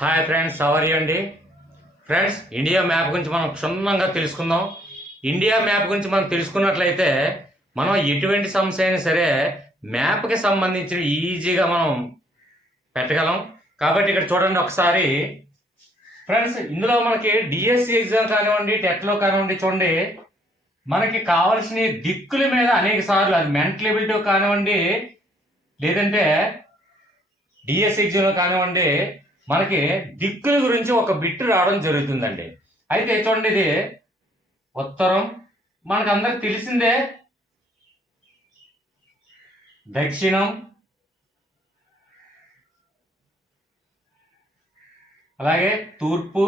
Hi friends, సవారీ అండి. Friends, India map గురించి మనం క్షుణ్ణంగా తెలుసుకుందాం. ఇండియా మ్యాప్ గురించి మనం తెలుసుకున్నట్లయితే మనం ఎటువంటి సమస్య అయినా సరే మ్యాప్కి సంబంధించిన ఈజీగా మనం పెట్టగలం. కాబట్టి ఇక్కడ చూడండి ఒకసారి ఫ్రెండ్స్, ఇందులో మనకి డిఎస్సి ఎగ్జామ్ కానివ్వండి, టెట్లో కానివ్వండి, చూడండి మనకి కావాల్సిన దిక్కుల మీద అనేక సార్లు అది మెంటల్ ఎబిలిటీ కానివ్వండి, లేదంటే డిఎస్సి ఎగ్జామ్ కానివ్వండి, మనకి దిక్కుల గురించి ఒక బిట్ రావడం జరుగుతుందండి. అయితే చూడండి, ఇది ఉత్తరం మనకు అందరికి తెలిసిందే, దక్షిణం, అలాగే తూర్పు,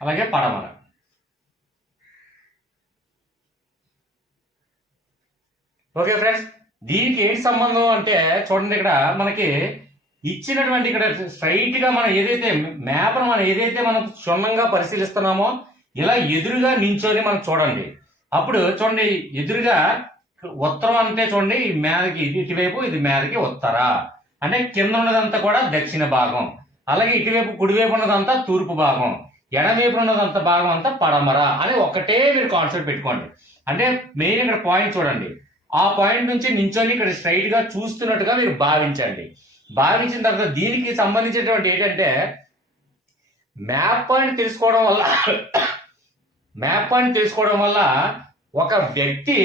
అలాగే పడమర. ఓకే ఫ్రెండ్స్, దీనికి ఏంటి సంబంధం అంటే చూడండి, ఇక్కడ మనకి ఇచ్చినటువంటి ఇక్కడ స్ట్రైట్ గా మనం ఏదైతే మ్యాప్ మనం క్షుణ్ణంగా పరిశీలిస్తున్నామో ఇలా ఎదురుగా నించొని మనం చూడండి. అప్పుడు చూడండి, ఎదురుగా ఉత్తరం అంటే చూడండి మేదకి ఇటువైపు, ఇది మేదకి ఉత్తర అంటే కింద ఉన్నదంతా కూడా దక్షిణ భాగం, అలాగే ఇటువైపు కుడివైపు ఉన్నదంతా తూర్పు భాగం, ఎడమవైపు ఉన్నదంతా భాగం అంతా పడమర అని ఒకటే మీరు కాన్సెప్ట్ పెట్టుకోండి. అంటే మెయిన్ ఇక్కడ పాయింట్ చూడండి, ఆ పాయింట్ నుంచి నించొని ఇక్కడ స్ట్రైట్ గా చూస్తున్నట్టుగా మీరు భావించండి. భావించిన తర్వాత దీనికి సంబంధించినటువంటి ఏంటంటే మ్యాప్ పాయింట్ తెలుసుకోవడం వల్ల ఒక వ్యక్తి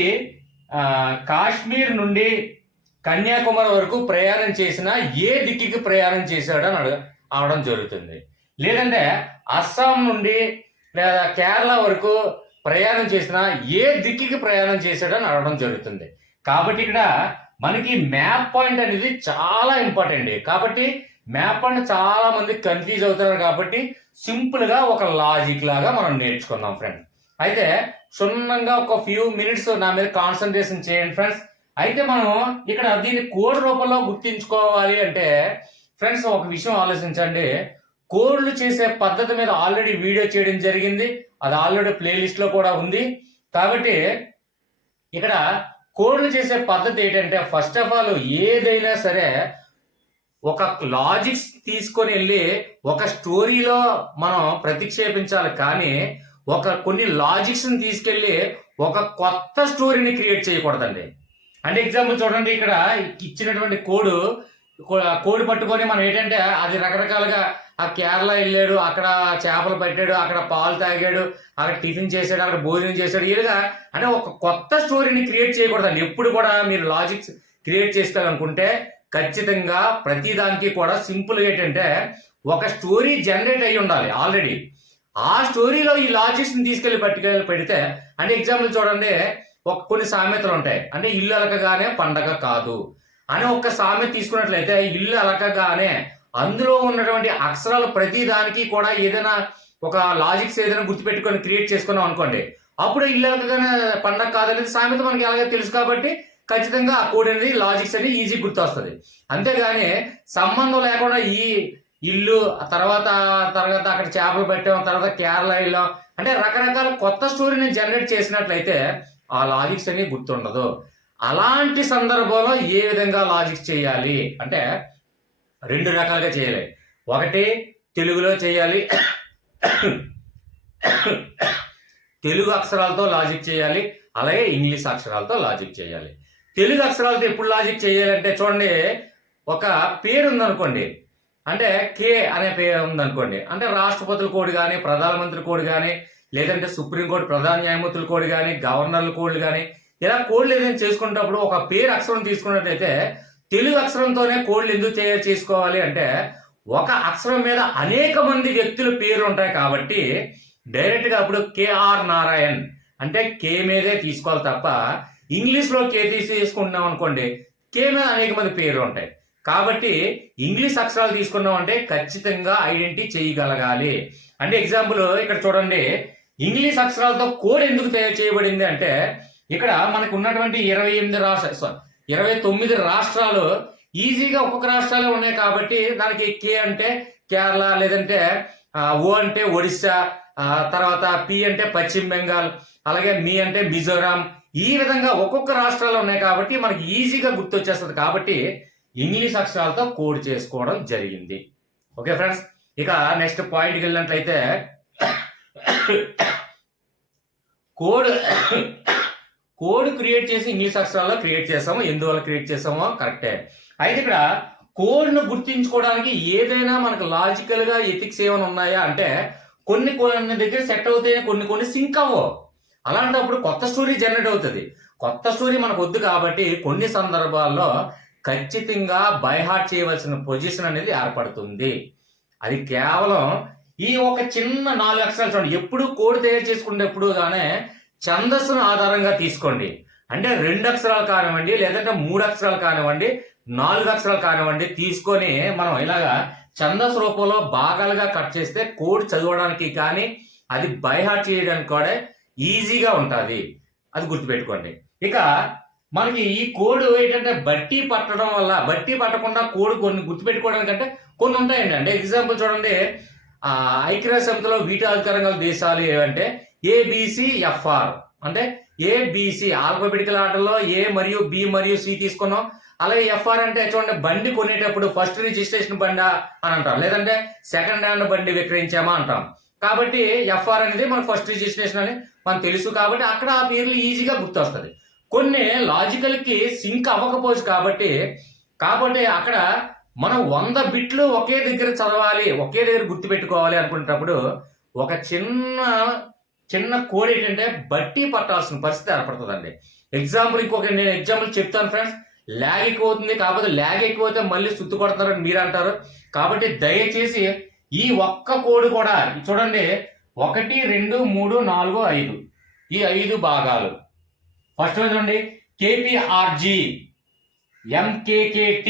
కాశ్మీర్ నుండి కన్యాకుమారి వరకు ప్రయాణం చేసినా ఏ దిక్కుకి ప్రయాణం చేశాడని అవడం జరుగుతుంది. లేదంటే అస్సాం నుండి లేదా కేరళ వరకు ప్రయాణం చేసినా ఏ దిక్కుకి ప్రయాణం చేశాడని అడగడం జరుగుతుంది. కాబట్టి ఇక్కడ మనకి మ్యాప్ పాయింట్ అనేది చాలా ఇంపార్టెంట్. కాబట్టి మ్యాప్ పాయింట్ చాలా మంది కన్ఫ్యూజ్ అవుతున్నారు. కాబట్టి సింపుల్ గా ఒక లాజిక్ లాగా మనం నేర్చుకుందాం ఫ్రెండ్స్. అయితే క్షుణ్ణంగా ఒక ఫ్యూ మినిట్స్ నా మీద కాన్సన్ట్రేషన్ చేయండి ఫ్రెండ్స్. అయితే మనం ఇక్కడ దీన్ని కోడ్ రూపంలో గుర్తించుకోవాలి అంటే ఫ్రెండ్స్ ఒక విషయం ఆలోచించండి. కోడ్లు చేసే పద్ధతి మీద ఆల్రెడీ వీడియో చేయడం జరిగింది, అది ఆల్రెడీ ప్లేలిస్ట్ లో కూడా ఉంది. కాబట్టి ఇక్కడ కోడ్లు చేసే పద్ధతి ఏంటంటే ఫస్ట్ ఆఫ్ ఆల్ ఏదైనా సరే ఒక లాజిక్స్ తీసుకొని వెళ్ళి ఒక స్టోరీలో మనం ప్రతిక్షేపించాలి, కానీ కొన్ని లాజిక్స్ ని తీసుకెళ్లి ఒక కొత్త స్టోరీని క్రియేట్ చేయకూడదండి. అంటే ఎగ్జాంపుల్ చూడండి, ఇక్కడ ఇచ్చినటువంటి కోడ్ పట్టుకొని మనం ఏంటంటే అది రకరకాలుగా ఆ కేరళ వెళ్ళాడు, అక్కడ చేపలు పట్టాడు, అక్కడ పాలు తాగాడు, అక్కడ టిఫిన్ చేశాడు, అక్కడ భోజనం చేశాడు, ఇలాగా అంటే ఒక కొత్త స్టోరీని క్రియేట్ చేయకూడదండి. ఎప్పుడు కూడా మీరు లాజిక్స్ క్రియేట్ చేస్తారనుకుంటే ఖచ్చితంగా ప్రతి దానికి కూడా సింపుల్ ఏంటంటే ఒక స్టోరీ జనరేట్ అయ్యి ఉండాలి ఆల్రెడీ. ఆ స్టోరీలో ఈ లాజిక్స్ ని తీసుకెళ్లి పెడితే అంటే ఎగ్జాంపుల్ చూడండి, కొన్ని సామెతలు ఉంటాయి. అంటే ఇల్లు అలకగానే పండగ కాదు అని ఒక సామెత తీసుకున్నట్లయితే ఇల్లు అలకగానే అందులో ఉన్నటువంటి అక్షరాలు ప్రతి దానికి కూడా ఏదైనా ఒక లాజిక్స్ ఏదైనా గుర్తుపెట్టుకొని క్రియేట్ చేసుకున్నాం అనుకోండి, అప్పుడు ఇల్లు అలకగానే పండగ కాదనేది సామెత మనకి ఎలాగో తెలుసు. కాబట్టి ఖచ్చితంగా ఆ కోడ్ అనేది లాజిక్స్ అనేది ఈజీ గుర్తు వస్తుంది. అంతేగాని సంబంధం లేకుండా ఈ ఇల్లు తర్వాత అక్కడ చేపలు పెట్టాం, తర్వాత కేరళ వెళ్ళాం అంటే రకరకాల కొత్త స్టోరీని జనరేట్ చేసినట్లయితే ఆ లాజిక్స్ అనేవి గుర్తుండదు. అలాంటి సందర్భంలో ఏ విధంగా లాజిక్స్ చేయాలి అంటే రెండు రకాలుగా చేయాలి. ఒకటి తెలుగులో చేయాలి, తెలుగు అక్షరాలతో లాజిక్ చేయాలి, అలాగే ఇంగ్లీష్ అక్షరాలతో లాజిక్ చేయాలి. తెలుగు అక్షరాలతో ఎప్పుడు లాజిక్ చేయాలంటే చూడండి, ఒక పేరు ఉందనుకోండి, అంటే కే అనే పేరు ఉందనుకోండి, అంటే రాష్ట్రపతుల కోడ్ కానీ, ప్రధానమంత్రి కోడ్ కానీ, లేదంటే సుప్రీంకోర్టు ప్రధాన న్యాయమూర్తుల కోడ్ కానీ, గవర్నర్ల కోడ్లు కానీ, ఇలా కోడ్లు ఏదైనా చేసుకునేటప్పుడు ఒక పేరు అక్షరం తీసుకున్నట్లయితే తెలుగు అక్షరంతోనే కోడ్లు ఎందుకు చేసుకోవాలి అంటే ఒక అక్షరం మీద అనేక మంది వ్యక్తుల పేర్లు ఉంటాయి. కాబట్టి డైరెక్ట్ గా అప్పుడు కేఆర్ నారాయణ్ అంటే కే మీదే తీసుకోవాలి తప్ప ఇంగ్లీష్ లో కే తీసుకున్నాం అనుకోండి, కే మీద అనేక మంది పేర్లు ఉంటాయి. కాబట్టి ఇంగ్లీష్ అక్షరాలు తీసుకున్నాం అంటే ఖచ్చితంగా ఐడెంటిటీ చేయగలగాలి. అంటే ఎగ్జాంపుల్ ఇక్కడ చూడండి, ఇంగ్లీష్ అక్షరాలతో కోడ్ ఎందుకు తయారు చేయబడింది అంటే ఇక్కడ మనకు ఉన్నటువంటి 29 రాష్ట్రాలు ఈజీగా ఒక్కొక్క రాష్ట్రాలే ఉన్నాయి. కాబట్టి దానికి కే అంటే కేరళ, లేదంటే ఓ అంటే ఒడిస్సా, తర్వాత పి అంటే పశ్చిమ బెంగాల్, అలాగే మీ అంటే మిజోరాం, ఈ విధంగా ఒక్కొక్క రాష్ట్రాలు ఉన్నాయి. కాబట్టి మనకి ఈజీగా గుర్తొచ్చేస్తుంది. కాబట్టి ఇంగ్లీష్ అక్షరాలతో కోడ్ చేసుకోవడం జరిగింది. ఓకే ఫ్రెండ్స్, ఇక నెక్స్ట్ పాయింట్కి వెళ్ళినట్లయితే కోడ్ కోడ్ క్రియేట్ చేసి ఇంగ్లీష్ అక్షరాల్లో క్రియేట్ చేసాము. ఎందువల్ల క్రియేట్ చేసామో కరెక్టే. అయితే ఇక్కడ కోడ్ను గుర్తించుకోవడానికి ఏదైనా మనకు లాజికల్ గా ఎథిక్స్ ఏమైనా ఉన్నాయా అంటే కొన్ని దగ్గర సెట్ అవుతాయి, కొన్ని సింక్ అవ్వవు. అలాంటప్పుడు కొత్త స్టోరీ జనరేట్ అవుతుంది. కొత్త స్టోరీ మనకు వద్దు కాబట్టి కొన్ని సందర్భాల్లో ఖచ్చితంగా బైహార్ట్ చేయవలసిన పొజిషన్ అనేది ఏర్పడుతుంది. అది కేవలం ఈ ఒక చిన్న 4 అక్షరాలు చూడండి. ఎప్పుడు కోడ్ తయారు చేసుకునేటప్పుడు గానే ఛందస్సును ఆధారంగా తీసుకోండి. అంటే 2 అక్షరాలు కానివ్వండి, లేదంటే 3 అక్షరాలు కానివ్వండి, 4 అక్షరాలు కానివ్వండి తీసుకొని మనం ఇలాగా ఛందస్ రూపంలో భాగాలుగా కట్ చేస్తే కోడ్ చదవడానికి కానీ అది బైహార్ట్ చేయడానికి కూడా ఈజీగా ఉంటుంది. అది గుర్తుపెట్టుకోండి. ఇక మనకి ఈ కోడ్ ఏంటంటే బట్టి పట్టడం వల్ల, బట్టి పట్టకుండా కోడ్ కొన్ని గుర్తుపెట్టుకోవడానికి అంటే కొన్ని ఉంటాయండి. అంటే ఎగ్జాంపుల్ చూడండి, ఐక్యరాజ్య సమితిలో వీటి అధికారంగా దేశాలు ఏవంటే ABCFR. అంటే ABC ఆల్ఫాబెటికల్ ఆర్డర్లో A మరియు B మరియు C తీసుకున్నాం. అలాగే FR అంటే చూడండి, బండి కొనేటప్పుడు ఫస్ట్ రిజిస్ట్రేషన్ బండి అని అంటాం, లేదంటే సెకండ్ హ్యాండ్ బండి విక్రయించామా అంటాం. కాబట్టి FR అనేది మన ఫస్ట్ రిజిస్ట్రేషన్ అని మనకు తెలుసు. కాబట్టి అక్కడ ఆ పేర్లు ఈజీగా గుర్తొస్తుంది. కొన్ని లాజికల్ కి సింక్ అవ్వకపోవచ్చు కాబట్టి అక్కడ మనం 100 బిట్లు ఒకే దగ్గర చదవాలి, ఒకే దగ్గర గుర్తుపెట్టుకోవాలి అనుకునేటప్పుడు ఒక చిన్న కోడ్ ఏంటంటే బట్టి పట్టాల్సిన పరిస్థితి ఏర్పడుతుందండి. నేను ఎగ్జాంపుల్ చెప్తాను ఫ్రెండ్స్. ల్యాగ్ ఎక్కువ అవుతుంది, కాకపోతే ల్యాగ్ ఎక్కువ అయితే మళ్ళీ సుత్తు కొడతారని మీరు అంటారు. కాబట్టి దయచేసి ఈ ఒక్క కోడ్ కూడా చూడండి, 1 2 3 4 5 ఈ 5 భాగాలు. ఫస్ట్ చూడండి, KPRG MKKT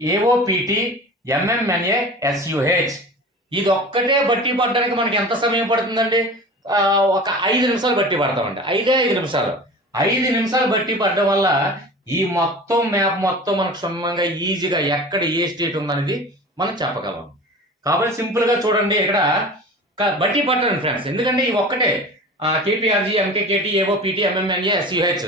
AOPT MMNA SUH. ఇది ఒక్కటే బట్టి పడడానికి మనకి ఎంత సమయం పడుతుందండి? ఒక 5 నిమిషాలు బట్టి పడతామండి. 5 నిమిషాలు. 5 నిమిషాలు బట్టి పడడం వల్ల ఈ మొత్తం మ్యాప్ మొత్తం మనకు క్షుణ్ణంగా ఈజీగా ఎక్కడ ఏ స్టేట్ ఉందనేది మనం చెప్పగలం. కాబట్టి సింపుల్ గా చూడండి, ఇక్కడ బట్టి పట్టండి ఫ్రెండ్స్. ఎందుకంటే ఈ ఒక్కటే KPRG MKKT AOPT MMNA SUH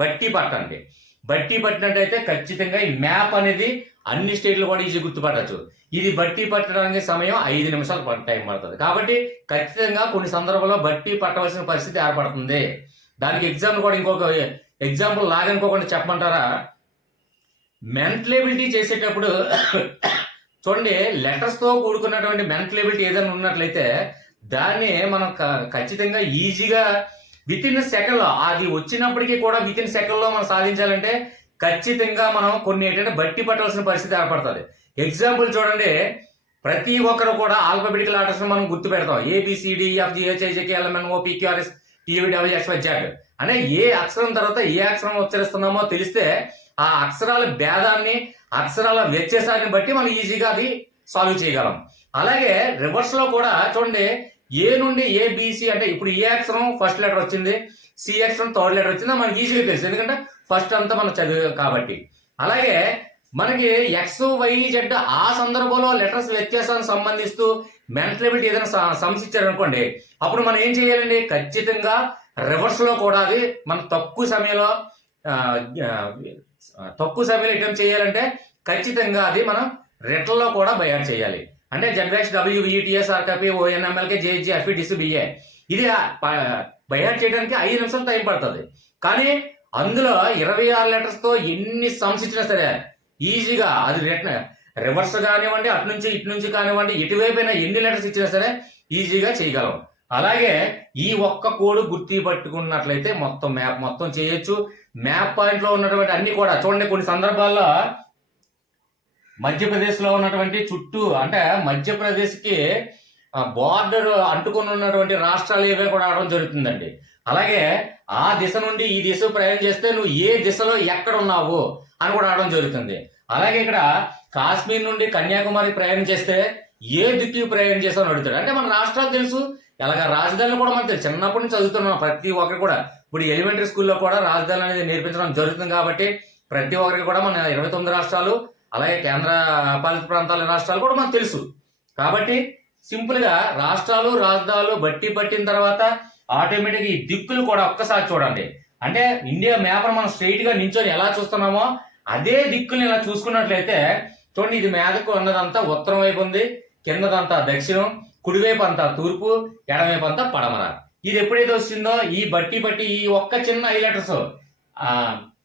బట్టి పట్టండి. బట్టి పట్టినట్టయితే ఖచ్చితంగా ఈ మ్యాప్ అనేది అన్ని స్టేట్లు కూడా ఈజీ గుర్తుపట్టచ్చు. ఇది బట్టి పట్టడానికి సమయం 5 నిమిషాలు టైం పడుతుంది. కాబట్టి ఖచ్చితంగా కొన్ని సందర్భాల్లో బట్టి పట్టవలసిన పరిస్థితి ఏర్పడుతుంది. దానికి ఎగ్జాంపుల్ కూడా ఇంకొక ఎగ్జాంపుల్ లాగనుకోకుండా చెప్పమంటారా? మెంటలబిలిటీ చేసేటప్పుడు చూడండి, లెటర్స్ తో కూడుకున్నటువంటి మెంటలబిలిటీ ఏదైనా ఉన్నట్లయితే దాన్ని మనం ఖచ్చితంగా ఈజీగా విత్ ఇన్ సెకండ్ లో, అది వచ్చినప్పటికీ కూడా విత్ ఇన్ సెకండ్ లో మనం సాధించాలంటే ఖచ్చితంగా మనం కొన్ని ఏంటంటే బట్టి పట్టాల్సిన పరిస్థితి ఏర్పడుతుంది. ఎగ్జాంపుల్ చూడండి, ప్రతి ఒక్కరు కూడా ఆల్ఫాబెటికల్ ఆర్డర్స్ మనం గుర్తు పెడతాం. ABCDEFGHIJKLMNOPQRSTUVWXYZ అనే ఏ అక్షరం తర్వాత ఏ అక్షరం ఉచ్చరిస్తున్నామో తెలిస్తే ఆ అక్షరాల భేదాన్ని, అక్షరాల వ్యత్యాసాన్ని బట్టి మనం ఈజీగా అది సాల్వ్ చేయగలం. అలాగే రివర్స్ లో కూడా చూడండి, ఏ నుండి ABC అంటే ఇప్పుడు ఏ అక్షరం ఫస్ట్ లెటర్ వచ్చింది, C అక్షరం థర్డ్ లెటర్ వచ్చిందో మనకి ఈజీగా తెలుసు, ఎందుకంటే ఫస్ట్ అంతా మనం చదివాం కాబట్టి. అలాగే మనకి XYZ ఆ సందర్భంలో లెటర్స్ వ్యత్యాసానికి సంబంధిస్తూ మెంటలబిలిటీ ఏదైనా సమ్స్ ఇచ్చారనుకోండి, అప్పుడు మనం ఏం చేయాలండి? ఖచ్చితంగా రివర్స్ లో కూడా అది మనం తక్కువ సమయంలో అటెంప్ట్ చేయాలంటే ఖచ్చితంగా అది మనం రిటర్న్ లో కూడా బయాడ్ చేయాలి. అంటే ZXWVETS RKP ONMLK JG FE DCBA ఇది బయాడ్ చేయడానికి 5 నిమిషాలు టైం పడుతుంది. కానీ అందులో 26 లెటర్స్ తో ఎన్ని సమ్స్ ఇచ్చినా సరే ఈజీగా అది రివర్స్ కానివ్వండి, అటు నుంచి ఇటు నుంచి కానివ్వండి, ఎటువైపోయినా ఎన్ని లెటర్స్ ఇచ్చినా సరే ఈజీగా చేయగలం. అలాగే ఈ ఒక్క కోడ్ గుర్తు పట్టుకున్నట్లయితే మొత్తం మ్యాప్ మొత్తం చేయొచ్చు. మ్యాప్ పాయింట్ లో ఉన్నటువంటి అన్ని కూడా చూడండి, కొన్ని సందర్భాల్లో మధ్యప్రదేశ్ లో ఉన్నటువంటి చుట్టూ అంటే మధ్యప్రదేశ్ కి బార్డర్ అంటుకుని ఉన్నటువంటి రాష్ట్రాలు ఏవే కూడా ఆడడం జరుగుతుందండి. అలాగే ఆ దిశ నుండి ఈ దిశ ప్రయాణం చేస్తే నువ్వు ఏ దిశలో ఎక్కడ ఉన్నావు అని కూడా ఆడడం జరుగుతుంది. అలాగే ఇక్కడ కాశ్మీర్ నుండి కన్యాకుమారి ప్రయాణం చేస్తే ఏ దిక్కు ప్రయాణం చేస్తామని అడుగుతాడు. అంటే మన రాష్ట్రాలు తెలుసు, అలాగే రాజధానులు కూడా మనకు తెలుసు. చిన్నప్పటి నుంచి చదువుతున్నాం ప్రతి ఒక్కరు కూడా. ఇప్పుడు ఎలిమెంటరీ స్కూల్లో కూడా రాజధాని అనేది నేర్పించడం జరుగుతుంది. కాబట్టి ప్రతి ఒక్కరికి కూడా మన 29 రాష్ట్రాలు అలాగే కేంద్ర పాలిత ప్రాంతాల రాష్ట్రాలు కూడా మనకు తెలుసు. కాబట్టి సింపుల్ గా రాష్ట్రాలు రాజధానులు బట్టి పట్టిన తర్వాత ఆటోమేటిక్ ఈ దిక్కులు కూడా ఒక్కసారి చూడండి. అంటే ఇండియా మ్యాప్ మనం స్ట్రైట్ గా నించొని ఎలా చూస్తున్నామో అదే దిక్కుని ఇలా చూసుకున్నట్లయితే చూడండి, ఇది మీదకు ఉన్నదంతా ఉత్తరం వైపు ఉంది, కిందదంతా దక్షిణం, కుడివైపు అంతా తూర్పు, ఎడమవైపు అంతా పడమర. ఇది ఎప్పుడైతే వస్తుందో ఈ బట్టి ఈ ఒక్క చిన్న హైలైటర్స్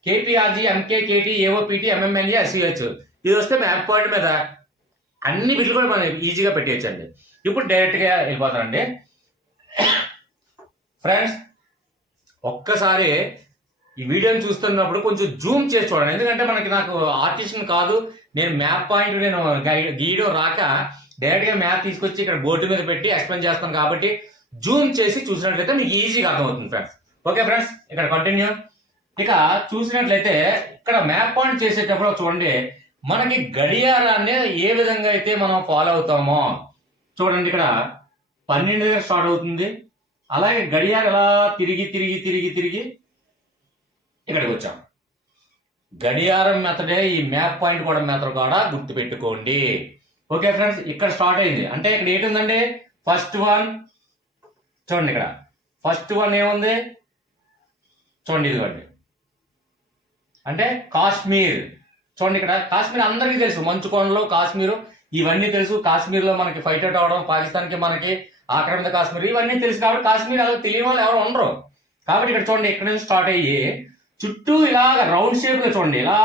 కేపీఆర్జీ, ఎంకే, కేటీ, ఏఓపీటీ, ఎంఎంఎన్జీ, ఎస్సీహెచ్ ఇది వస్తే మ్యాప్ పాయింట్ మీద అన్ని బిట్లు కూడా మనం ఈజీగా పెట్టేయచ్చండి. ఇప్పుడు డైరెక్ట్గా వెళ్ళిపోతానండి. ఫ్రెండ్స్, ఒక్కసారి ఈ వీడియోని చూస్తున్నప్పుడు కొంచెం జూమ్ చేసి చూడండి, ఎందుకంటే నాకు ఆర్టిస్ట్ని కాదు, నేను మ్యాప్ పాయింట్ నేను గీయడం రాక డైరెక్ట్గా మ్యాప్ తీసుకొచ్చి ఇక్కడ బోర్డు మీద పెట్టి ఎక్స్ప్లెయిన్ చేస్తాను కాబట్టి జూమ్ చేసి చూసినట్లయితే మీకు ఈజీగా అర్థమవుతుంది ఫ్రెండ్స్. ఓకే ఫ్రెండ్స్, ఇక్కడ కంటిన్యూ. ఇక చూసినట్లయితే ఇక్కడ మ్యాప్ పాయింట్ చేసేటప్పుడు చూడండి, మనకి గడియారాన్ని ఏ విధంగా అయితే మనం ఫాలో అవుతామో చూడండి, ఇక్కడ 12 దగ్గర స్టార్ట్ అవుతుంది. అలాగే గడియారం ఎలా తిరిగి తిరిగి తిరిగి తిరిగి ఇక్కడికి వచ్చాం. గడియారం మెథడే ఈ మ్యాప్ పాయింట్ కూడా మెథడ్ కూడా గుర్తుపెట్టుకోండి. ఓకే ఫ్రెండ్స్, ఇక్కడ స్టార్ట్ అయింది అంటే ఇక్కడ ఏంటుందండి, ఫస్ట్ వన్ చూడండి, ఇక్కడ ఫస్ట్ వన్ ఏముంది చూడండి, ఇదిగోండి అంటే కాశ్మీర్. చూడండి, ఇక్కడ కాశ్మీర్ అందరికీ తెలుసు, మంచు కొండలు కాశ్మీర్ ఇవన్నీ తెలుసు. కాశ్మీర్లో మనకి ఫైట్ అవుట్ అవడం, పాకిస్తాన్కి మనకి ఆక్రమిత కాశ్మీర్ ఇవన్నీ తెలుసు కాబట్టి కాశ్మీర్ అలా తెలియని వాళ్ళు ఎవరు ఉండరు. కాబట్టి ఇక్కడ చూడండి, ఇక్కడ నుంచి స్టార్ట్ అయ్యి చుట్టూ ఇలాగ రౌండ్ షేప్ లో చూడండి, ఇలా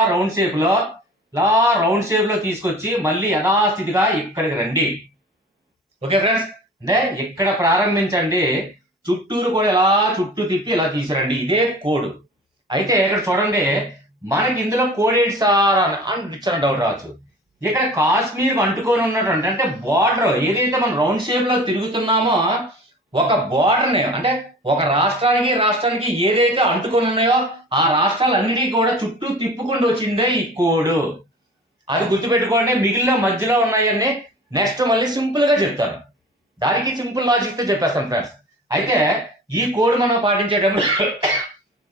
రౌండ్ షేప్ లో తీసుకొచ్చి మళ్ళీ యథాస్థితిగా ఇక్కడికి రండి. ఓకే ఫ్రెండ్స్, అంటే ఇక్కడ ప్రారంభించండి, చుట్టూరు కూడా ఇలా చుట్టూ తిప్పి ఇలా తీసుకురండి. ఇదే కోడ్. అయితే ఇక్కడ చూడండి, మనకి ఇందులో కోడ్ ఏంటి సార్ అని ఇచ్చిన డౌట్ రావచ్చు. ఇక్కడ కాశ్మీర్ అంటుకొని ఉన్నటువంటి అంటే బార్డర్ ఏదైతే మనం రౌండ్ షేప్ లో తిరుగుతున్నామో ఒక బార్డర్ని అంటే ఒక రాష్ట్రానికి ఏదైతే అంటుకొని ఉన్నాయో ఆ రాష్ట్రాలన్నిటికీ కూడా చుట్టూ తిప్పుకుంటూ వచ్చిందే ఈ కోడ్. అది గుర్తుపెట్టుకోండి. మిగిలిన మధ్యలో ఉన్నాయన్నీ నెక్స్ట్ మళ్ళీ సింపుల్ గా చెప్తాను, దానికి సింపుల్ లాజిక్ తో చెప్పేస్తాను ఫ్రెండ్స్. అయితే ఈ కోడ్ మనం పాటించేటప్పుడు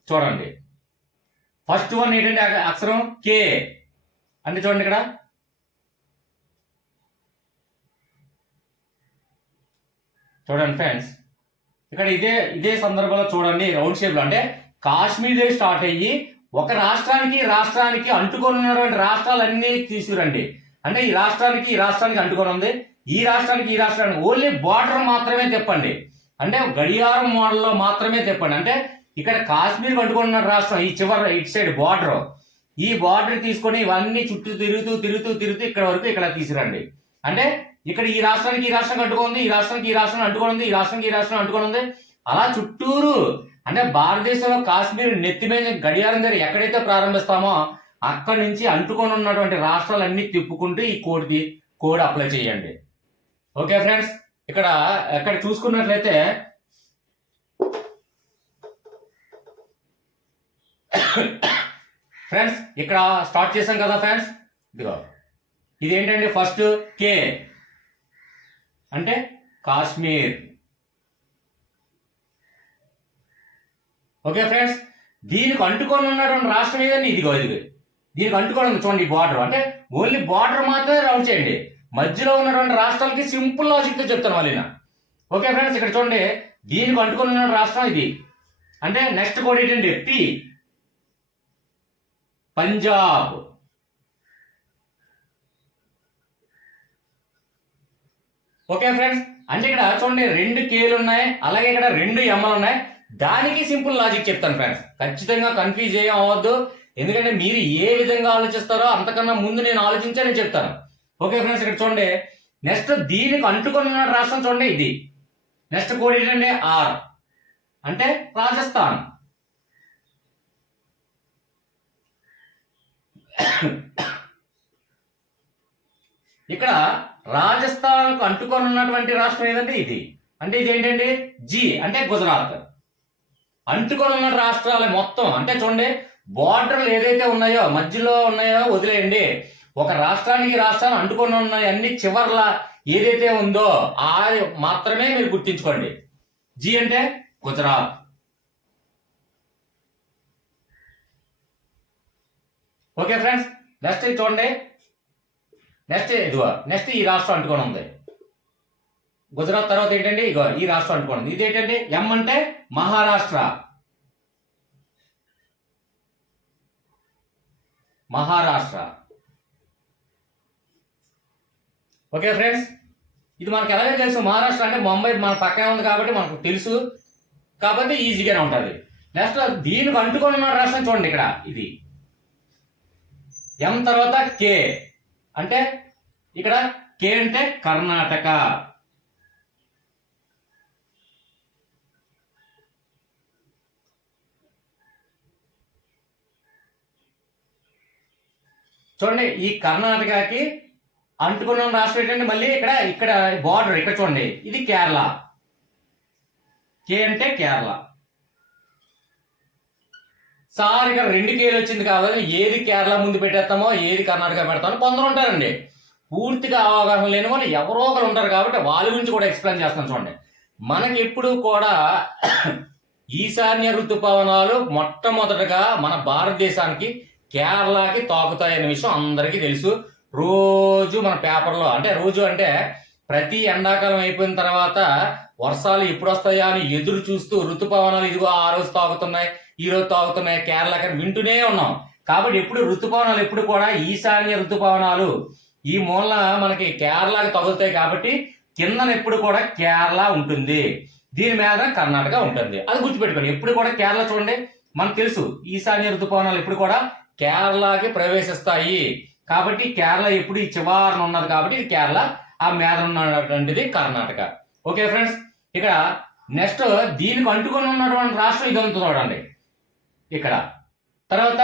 చూడండి, ఫస్ట్ వన్ ఏంటంటే అక్షరం కే అంటే చూడండి, ఇక్కడ చూడండి ఫ్రెండ్స్, ఇక్కడ ఇదే సందర్భంలో చూడండి రౌండ్ షేప్ లో అంటే కాశ్మీర్ దగ్గర స్టార్ట్ అయ్యి ఒక రాష్ట్రానికి అంటుకొని ఉన్నటువంటి రాష్ట్రాలన్నీ తీసుకురండి. అంటే ఈ రాష్ట్రానికి అంటుకొని ఉంది, ఈ రాష్ట్రానికి ఓన్లీ బార్డర్ మాత్రమే తిప్పండి. అంటే గడియారం మోడల్లో మాత్రమే తిప్పండి. అంటే ఇక్కడ కాశ్మీర్ అంటుకున్న రాష్ట్రం ఈ చివరి ఇటు సైడ్ బార్డర్, ఈ బార్డర్ తీసుకొని ఇవన్నీ చుట్టూ తిరుగుతూ ఇక్కడ వరకు ఇక్కడ తీసుకురండి. అంటే ఇక్కడ ఈ రాష్ట్రం అంటుకుంది, ఈ రాష్ట్రం అంటుకొని ఈ రాష్ట్రం అంటుకొని ఉంది. అలా చుట్టూరు అంటే భారతదేశంలో కాశ్మీర్ నెత్తి మీద గడియారం దగ్గర ఎక్కడైతే ప్రారంభిస్తామో అక్కడి నుంచి అంటుకొని ఉన్నటువంటి రాష్ట్రాలన్నీ తిప్పుకుంటూ ఈ కోడ్ అప్లై చేయండి. ఓకే ఫ్రెండ్స్, ఇక్కడ చూసుకున్నట్లయితే ఫ్రెండ్స్ ఇక్కడ స్టార్ట్ చేశాం కదా ఫ్రెండ్స్, ఇదిగో ఇదేంటంటే ఫస్ట్ కే అంటే కాశ్మీర్. ఓకే ఫ్రెండ్స్, దీనికి అంటుకొని ఉన్నటువంటి రాష్ట్రం ఏదండి, ఇదిగో దీనికి అంటుకొని ఉంది చూడండి బార్డర్. అంటే ఓన్లీ బార్డర్ మాత్రమే రౌండ్ చేయండి, మధ్యలో ఉన్నటువంటి రాష్ట్రాలకి సింపుల్ లాజిక్ తో చెప్తాను మళ్ళీ. ఓకే ఫ్రెండ్స్, ఇక్కడ చూడండి దీనికి అంటుకొని ఉన్న రాష్ట్రం ఇది. అంటే నెక్స్ట్ కోడ్ ఏంటండి పి, పంజాబ్. ఓకే ఫ్రెండ్స్, అంటే ఇక్కడ చూడండి 2 కేలు ఉన్నాయి, అలాగే ఇక్కడ 2 ఎంలు ఉన్నాయి. దానికి సింపుల్ లాజిక్ చెప్తాను ఫ్రెండ్స్, ఖచ్చితంగా కన్ఫ్యూజ్ అవ్వద్దు. ఎందుకంటే మీరు ఏ విధంగా ఆలోచిస్తారో అంతకన్నా ముందు నేను ఆలోచించని చెప్తాను. ఓకే ఫ్రెండ్స్, ఇక్కడ చూడండి నెక్స్ట్ దీనికి అంటుకొని ఉన్న రాష్ట్రం చూడండి ఇది. నెక్స్ట్ కోడ్ ఏంటంటే ఆర్ అంటే రాజస్థాన్. ఇక్కడ రాజస్థాన్ అంటుకొని ఉన్నటువంటి రాష్ట్రం ఏదంటే ఇది. అంటే ఇది ఏంటంటే జి అంటే గుజరాత్. అంటుకొని ఉన్న రాష్ట్రాలు మొత్తం అంటే చూడండి బార్డర్లు ఏదైతే ఉన్నాయో మధ్యలో ఉన్నాయో వదిలేయండి, ఒక రాష్ట్రాన్ని అంటుకొని ఉన్నాయి అన్ని చివర్ల ఏదైతే ఉందో ఆ మాత్రమే మీరు గుర్తించుకోండి. జి అంటే గుజరాత్. ఓకే ఫ్రెండ్స్, నెక్స్ట్ చూడండి నెక్స్ట్ ఈ రాష్ట్రం అంటుకొని ఉంది. గుజరాత్ తర్వాత ఏంటంటే ఇగో ఈ రాష్ట్రం అంటుకొని ఉంది. ఇది ఏంటంటే ఎం అంటే మహారాష్ట్ర. మహారాష్ట్ర. ఓకే ఫ్రెండ్స్, ఇది మనకు ఎలాగో తెలుసు. మహారాష్ట్ర అంటే ముంబై మన పక్కనే ఉంది కాబట్టి మనకు తెలుసు, కాబట్టి ఈజీగానే ఉంటుంది. నెక్స్ట్ దీనికి అంటుకొని ఉన్న రాష్ట్రం చూడండి, ఇక్కడ ఇది ఎం తర్వాత కే, అంటే ఇక్కడ కే అంటే కర్ణాటక. చూడండి, ఈ కర్ణాటకకి అంటుకున్న రాష్ట్రం ఏంటంటే మళ్ళీ ఇక్కడ ఇక్కడ బార్డర్ ఇక్కడ చూడండి, ఇది కేరళ. కే అంటే కేరళ. సార్ ఇక్కడ 2 కేలు వచ్చింది కాబట్టి ఏది కేరళ ముందు పెట్టేస్తామో ఏది కర్ణాటక పెడతామో కొందరు ఉంటారండి. పూర్తిగా అవగాహన లేని వాళ్ళు ఎవరో ఒకరు ఉంటారు కాబట్టి వాళ్ళ గురించి కూడా ఎక్స్ప్లెయిన్ చేస్తాను. చూడండి, మనకి ఎప్పుడు కూడా ఈశాన్య ఋతుపవనాలు మొట్టమొదటగా మన భారతదేశానికి కేరళకి తాకుతాయనే విషయం అందరికీ తెలుసు. రోజు మన పేపర్లో, అంటే రోజు అంటే ప్రతి ఎండాకాలం అయిపోయిన తర్వాత వర్షాలు ఎప్పుడు వస్తాయా అని ఎదురు చూస్తూ ఋతుపవనాలు ఇదిగో ఆ రోజు తాగుతున్నాయి, ఈ రోజు తాగుతున్నాయి కేరళకి వింటూనే ఉన్నాం. కాబట్టి ఎప్పుడు ఋతుపవనాలు ఎప్పుడు కూడా ఈశాన్య ఋతుపవనాలు ఈ మూలన మనకి కేరళకి తగులుతాయి కాబట్టి కిందన ఎప్పుడు కూడా కేరళ ఉంటుంది, దీని మీద కర్ణాటక ఉంటుంది. అది గుర్తుపెట్టుకోండి. ఎప్పుడు కూడా కేరళ చూడండి, మనకు తెలుసు ఈశాన్య ఋతుపవనాలు ఎప్పుడు కూడా కేరళకి ప్రవేశిస్తాయి కాబట్టి కేరళ ఎప్పుడు ఈ చివరన ఉన్నది కాబట్టి ఇది కేరళ, ఆ మీద ఉన్నటువంటిది కర్ణాటక. ఓకే ఫ్రెండ్స్, ఇక్కడ నెక్స్ట్ దీనికి అంటుకొని ఉన్నటువంటి రాష్ట్రం ఇది ఉంటుంది చూడండి ఇక్కడ. తర్వాత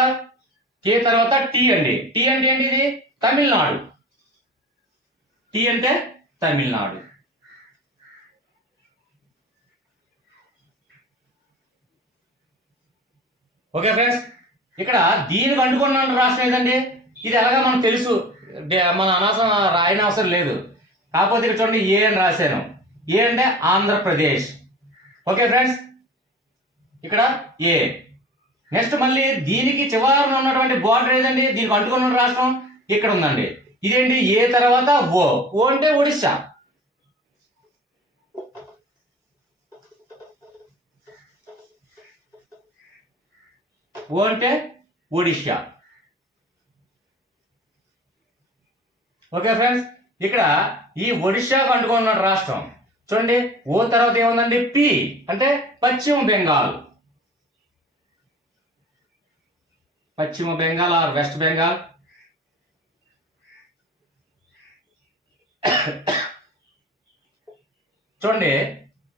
కే తర్వాత టీ అండి. టీ అంటే ఏంటి? ఇది తమిళనాడు. టీ అంటే తమిళనాడు. ఓకే ఫ్రెండ్స్, ఇక్కడ దీనికి అంటుకున్న రాష్ట్రం ఏదండి? ఇది ఎలాగా మనకు తెలుసు, మన రాయన అవసరం లేదు. కాకపోతే ఇక్కడ చూడండి ఏ అని రాశాను. ఏ అంటే ఆంధ్రప్రదేశ్. ఓకే ఫ్రెండ్స్, ఇక్కడ ఏ. నెక్స్ట్ మళ్ళీ దీనికి చివరన ఉన్నటువంటి బార్డర్ ఏదండి? దీనికి అంటుకున్న రాష్ట్రం ఇక్కడ ఉందండి. ఇదేంటి? ఏ తర్వాత ఓ. ఓ అంటే ఒడిశా. ఓ అంటే ఒడిశా. ఓకే ఫ్రెండ్స్, ఇక్కడ ఈ ఒడిశాకు అంటుకున్న రాష్ట్రం చూడండి. ఓ తర్వాత ఏముందండి? పి అంటే పశ్చిమ బెంగాల్. పశ్చిమ బెంగాల్ ఆర్ వెస్ట్ బెంగాల్. చూడండి,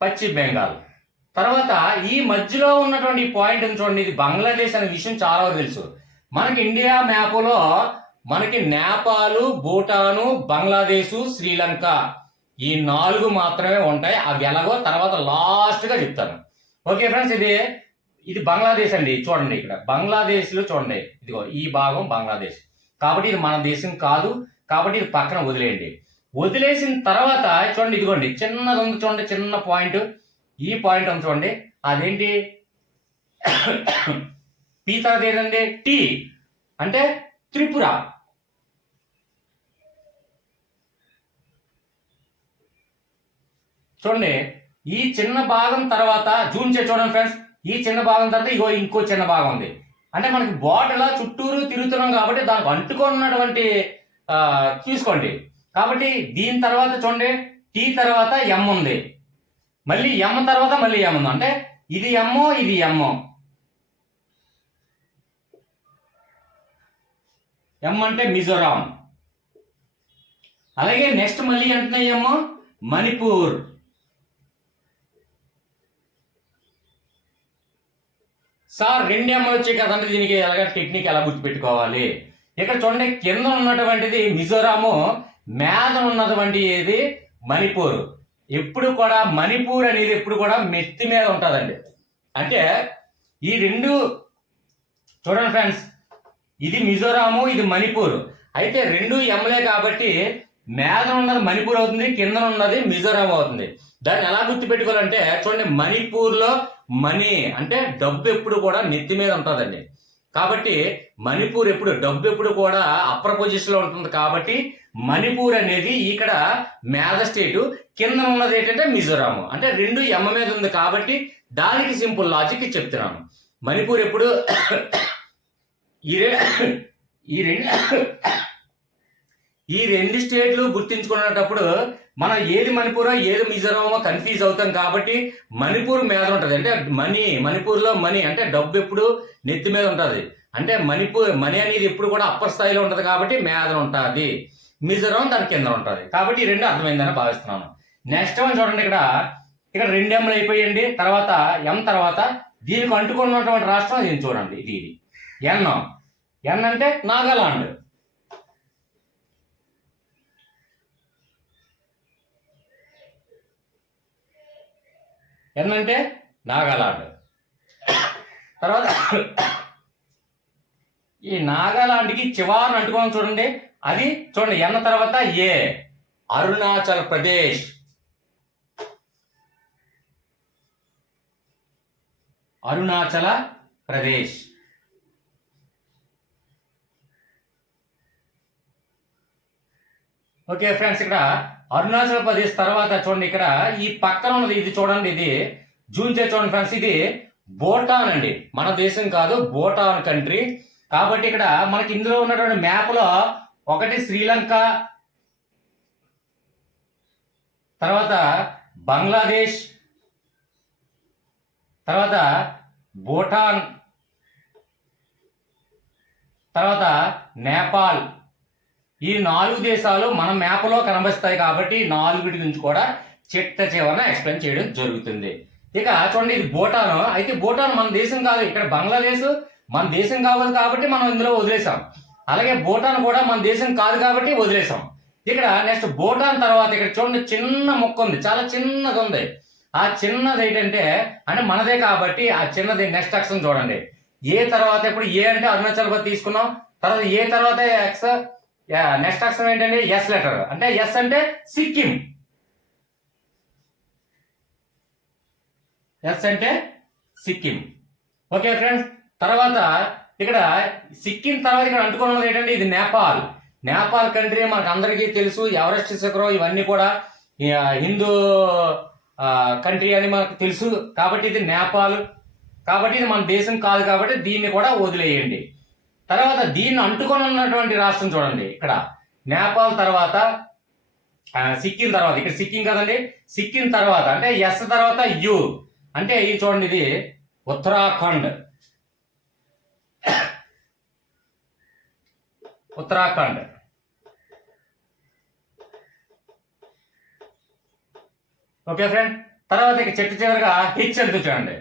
పశ్చిమ బెంగాల్. తర్వాత ఈ మధ్యలో ఉన్నటువంటి పాయింట్ చూడండి, ఇది బంగ్లాదేశ్ అనే విషయం చాలా తెలుసు. మనకి ఇండియా మ్యాప్లో మనకి నేపాల్, భూటాను, బంగ్లాదేశ్, శ్రీలంక ఈ 4 మాత్రమే ఉంటాయి. అవి ఎలాగో తర్వాత లాస్ట్ గా చెప్తాను. ఓకే ఫ్రెండ్స్, ఇది బంగ్లాదేశ్ అండి. చూడండి ఇక్కడ బంగ్లాదేశ్ లో చూడండి, ఇదిగో ఈ భాగం బంగ్లాదేశ్ కాబట్టి ఇది మన దేశం కాదు కాబట్టి ఇది పక్కన వదిలేయండి. వదిలేసిన తర్వాత చూడండి, ఇదిగోండి చిన్నది ఉంది చూడండి, చిన్న పాయింట్. ఈ పాయింట్ ఉంది చూడండి, అదేంటి? పీ తర్వాత ఏంటండి? టీ అంటే త్రిపుర. చూడండి, ఈ చిన్న భాగం తర్వాత జూమ్ చేసి చూడండి ఫ్రెండ్స్. ఈ చిన్న భాగం తర్వాత ఇగో ఇంకో చిన్న భాగం ఉంది. అంటే మనకి బాటిల్ చుట్టూరు తిరుగుతున్నాం కాబట్టి దానికి అంటుకున్నటువంటి చూసుకోండి. కాబట్టి దీని తర్వాత చూడండి, టీ తర్వాత ఎం ఉంది, మళ్ళీ ఎం తర్వాత మళ్ళీ ఎం ఉంది. అంటే ఇది ఎమ్మో ఇది ఎమ్మో. ఎం అంటే మిజోరాం. అలాగే నెక్స్ట్ మళ్ళీ అంటే ఏమో మణిపూర్. సార్ 2 ఎమ్మలు వచ్చాయి కదంటే దీనికి ఎలాగ టెక్నిక్ ఎలా గుర్తుపెట్టుకోవాలి? ఇక్కడ చూడండి, కింద ఉన్నటువంటిది మిజోరాము, మీద ఉన్నటువంటి ఏది? మణిపూర్. ఎప్పుడు కూడా మణిపూర్ అనేది ఎప్పుడు కూడా మెత్తి మీద ఉంటుందండి. అంటే ఈ 2 చూడండి ఫ్రెండ్స్, ఇది మిజోరాము, ఇది మణిపూర్. అయితే 2 ఎమ్లే కాబట్టి మీద ఉన్నది మణిపూర్ అవుతుంది, కింద ఉన్నది మిజోరాం అవుతుంది. దాన్ని ఎలా గుర్తుపెట్టుకోవాలంటే చూడండి, మణిపూర్లో మనీ అంటే డబ్బు ఎప్పుడు కూడా నెత్తి మీద ఉంటుందండి. కాబట్టి మణిపూర్ ఎప్పుడు డబ్బు ఎప్పుడు కూడా అప్పర్ పొజిషన్ లో ఉంటుంది. కాబట్టి మణిపూర్ అనేది ఇక్కడ మేధ స్టేటు, కింద ఉన్నది ఏంటంటే మిజోరాము. అంటే 2 ఎమ్మ మీద ఉంది కాబట్టి దానికి సింపుల్ లాజిక్ చెప్తున్నాను. మణిపూర్ ఎప్పుడు ఈ రెండు ఈ రెండు స్టేట్లు గుర్తించుకునేటప్పుడు మనం ఏది మణిపూరో ఏది మిజోరామో కన్ఫ్యూజ్ అవుతాం కాబట్టి మణిపూర్ మీద ఉంటుంది. అంటే మణిపూర్లో మనీ అంటే డబ్బు ఎప్పుడు నెత్తి మీద ఉంటుంది. అంటే మనీ అనేది ఎప్పుడు కూడా అప్పర్ స్థాయిలో ఉంటుంది కాబట్టి మీద ఉంటుంది. మిజోరాం దాని కింద ఉంటుంది. కాబట్టి ఈ రెండు అర్థమైందని భావిస్తున్నాను. నెక్స్ట్ వన్ చూడండి, ఇక్కడ 2 ఎంలు అయిపోయండి. తర్వాత ఎం తర్వాత దీనికి అంటుకున్నటువంటి రాష్ట్రం దీన్ని చూడండి. ఇది ఎన్ అంటే నాగాలాండ్. ఎన్ అంటే నాగాలాండ్. తర్వాత ఈ నాగాలాండ్కి చివరిని అంటుకోవడం చూడండి. అది చూడండి, ఎన్న తర్వాత ఏ అరుణాచల్ ప్రదేశ్. అరుణాచల ప్రదేశ్. ఓకే ఫ్రెండ్స్, ఇక్కడ అరుణాచల్ ప్రదేశ్ తర్వాత చూడండి, ఇక్కడ ఈ పక్కన ఉన్నది ఇది చూడండి, ఇది జూన్ చేసి చూడండి ఫ్రెండ్స్. ఇది భూటాన్ అండి, మన దేశం కాదు, భూటాన్ కంట్రీ. కాబట్టి ఇక్కడ మనకి ఇందులో ఉన్నటువంటి మ్యాప్లో ఒకటి శ్రీలంక, తర్వాత బంగ్లాదేశ్, తర్వాత భూటాన్, తర్వాత నేపాల్. ఈ 4 దేశాలు మన మ్యాప్లో కనిపిస్తాయి కాబట్టి 4 నుంచి కూడా చిట్ట చివరన ఎక్స్ప్లెయిన్ చేయడం జరుగుతుంది. ఇక చూడండి, ఇది భూటాన్. అయితే భూటాన్ మన దేశం కాదు. ఇక్కడ బంగ్లాదేశ్ మన దేశం కావాలి కాబట్టి మనం ఇందులో వదిలేసాం. అలాగే భూటాన్ కూడా మన దేశం కాదు కాబట్టి వదిలేసాం. ఇక్కడ నెక్స్ట్ భూటాన్ తర్వాత ఇక్కడ చూడండి, చిన్న మొక్క ఉంది, చాలా చిన్నది ఉంది. ఆ చిన్నది ఏంటంటే అంటే మనదే కాబట్టి ఆ చిన్నది నెక్స్ట్ అక్షరం చూడండి. ఏ తర్వాత ఇప్పుడు ఏ అంటే అరుణాచల్ ప్రదేశ్ తీసుకున్నాం. తర్వాత ఏ తర్వాత ఎక్స్, నెక్స్ట్ అక్షరం ఏంటంటే ఎస్ లెటర్. అంటే ఎస్ అంటే సిక్కిం. ఎస్ అంటే సిక్కిం. ఓకే ఫ్రెండ్స్, తర్వాత ఇక్కడ సిక్కిం తర్వాత ఇక్కడ అంటుకున్నది ఏంటంటే ఇది నేపాల్. నేపాల్ కంట్రీ మనకు అందరికీ తెలుసు. ఎవరెస్ట్ శిఖరం ఇవన్నీ కూడా హిందూ కంట్రీ అని మనకు తెలుసు. కాబట్టి ఇది నేపాల్. కాబట్టి ఇది మన దేశం కాదు కాబట్టి దీన్ని కూడా వదిలేయండి. తర్వాత దీన్ని అంటుకొని ఉన్నటువంటి రాష్ట్రం చూడండి, ఇక్కడ నేపాల్ తర్వాత సిక్కిం తర్వాత ఇక్కడ సిక్కిం కదండి. సిక్కిం తర్వాత అంటే ఎస్ తర్వాత యు అంటే ఇది చూడండి, ఇది ఉత్తరాఖండ్. ఉత్తరాఖండ్. ఓకే ఫ్రెండ్, తర్వాత ఇక చెట్టు చివరిగా హెచ్ అని చూడండి.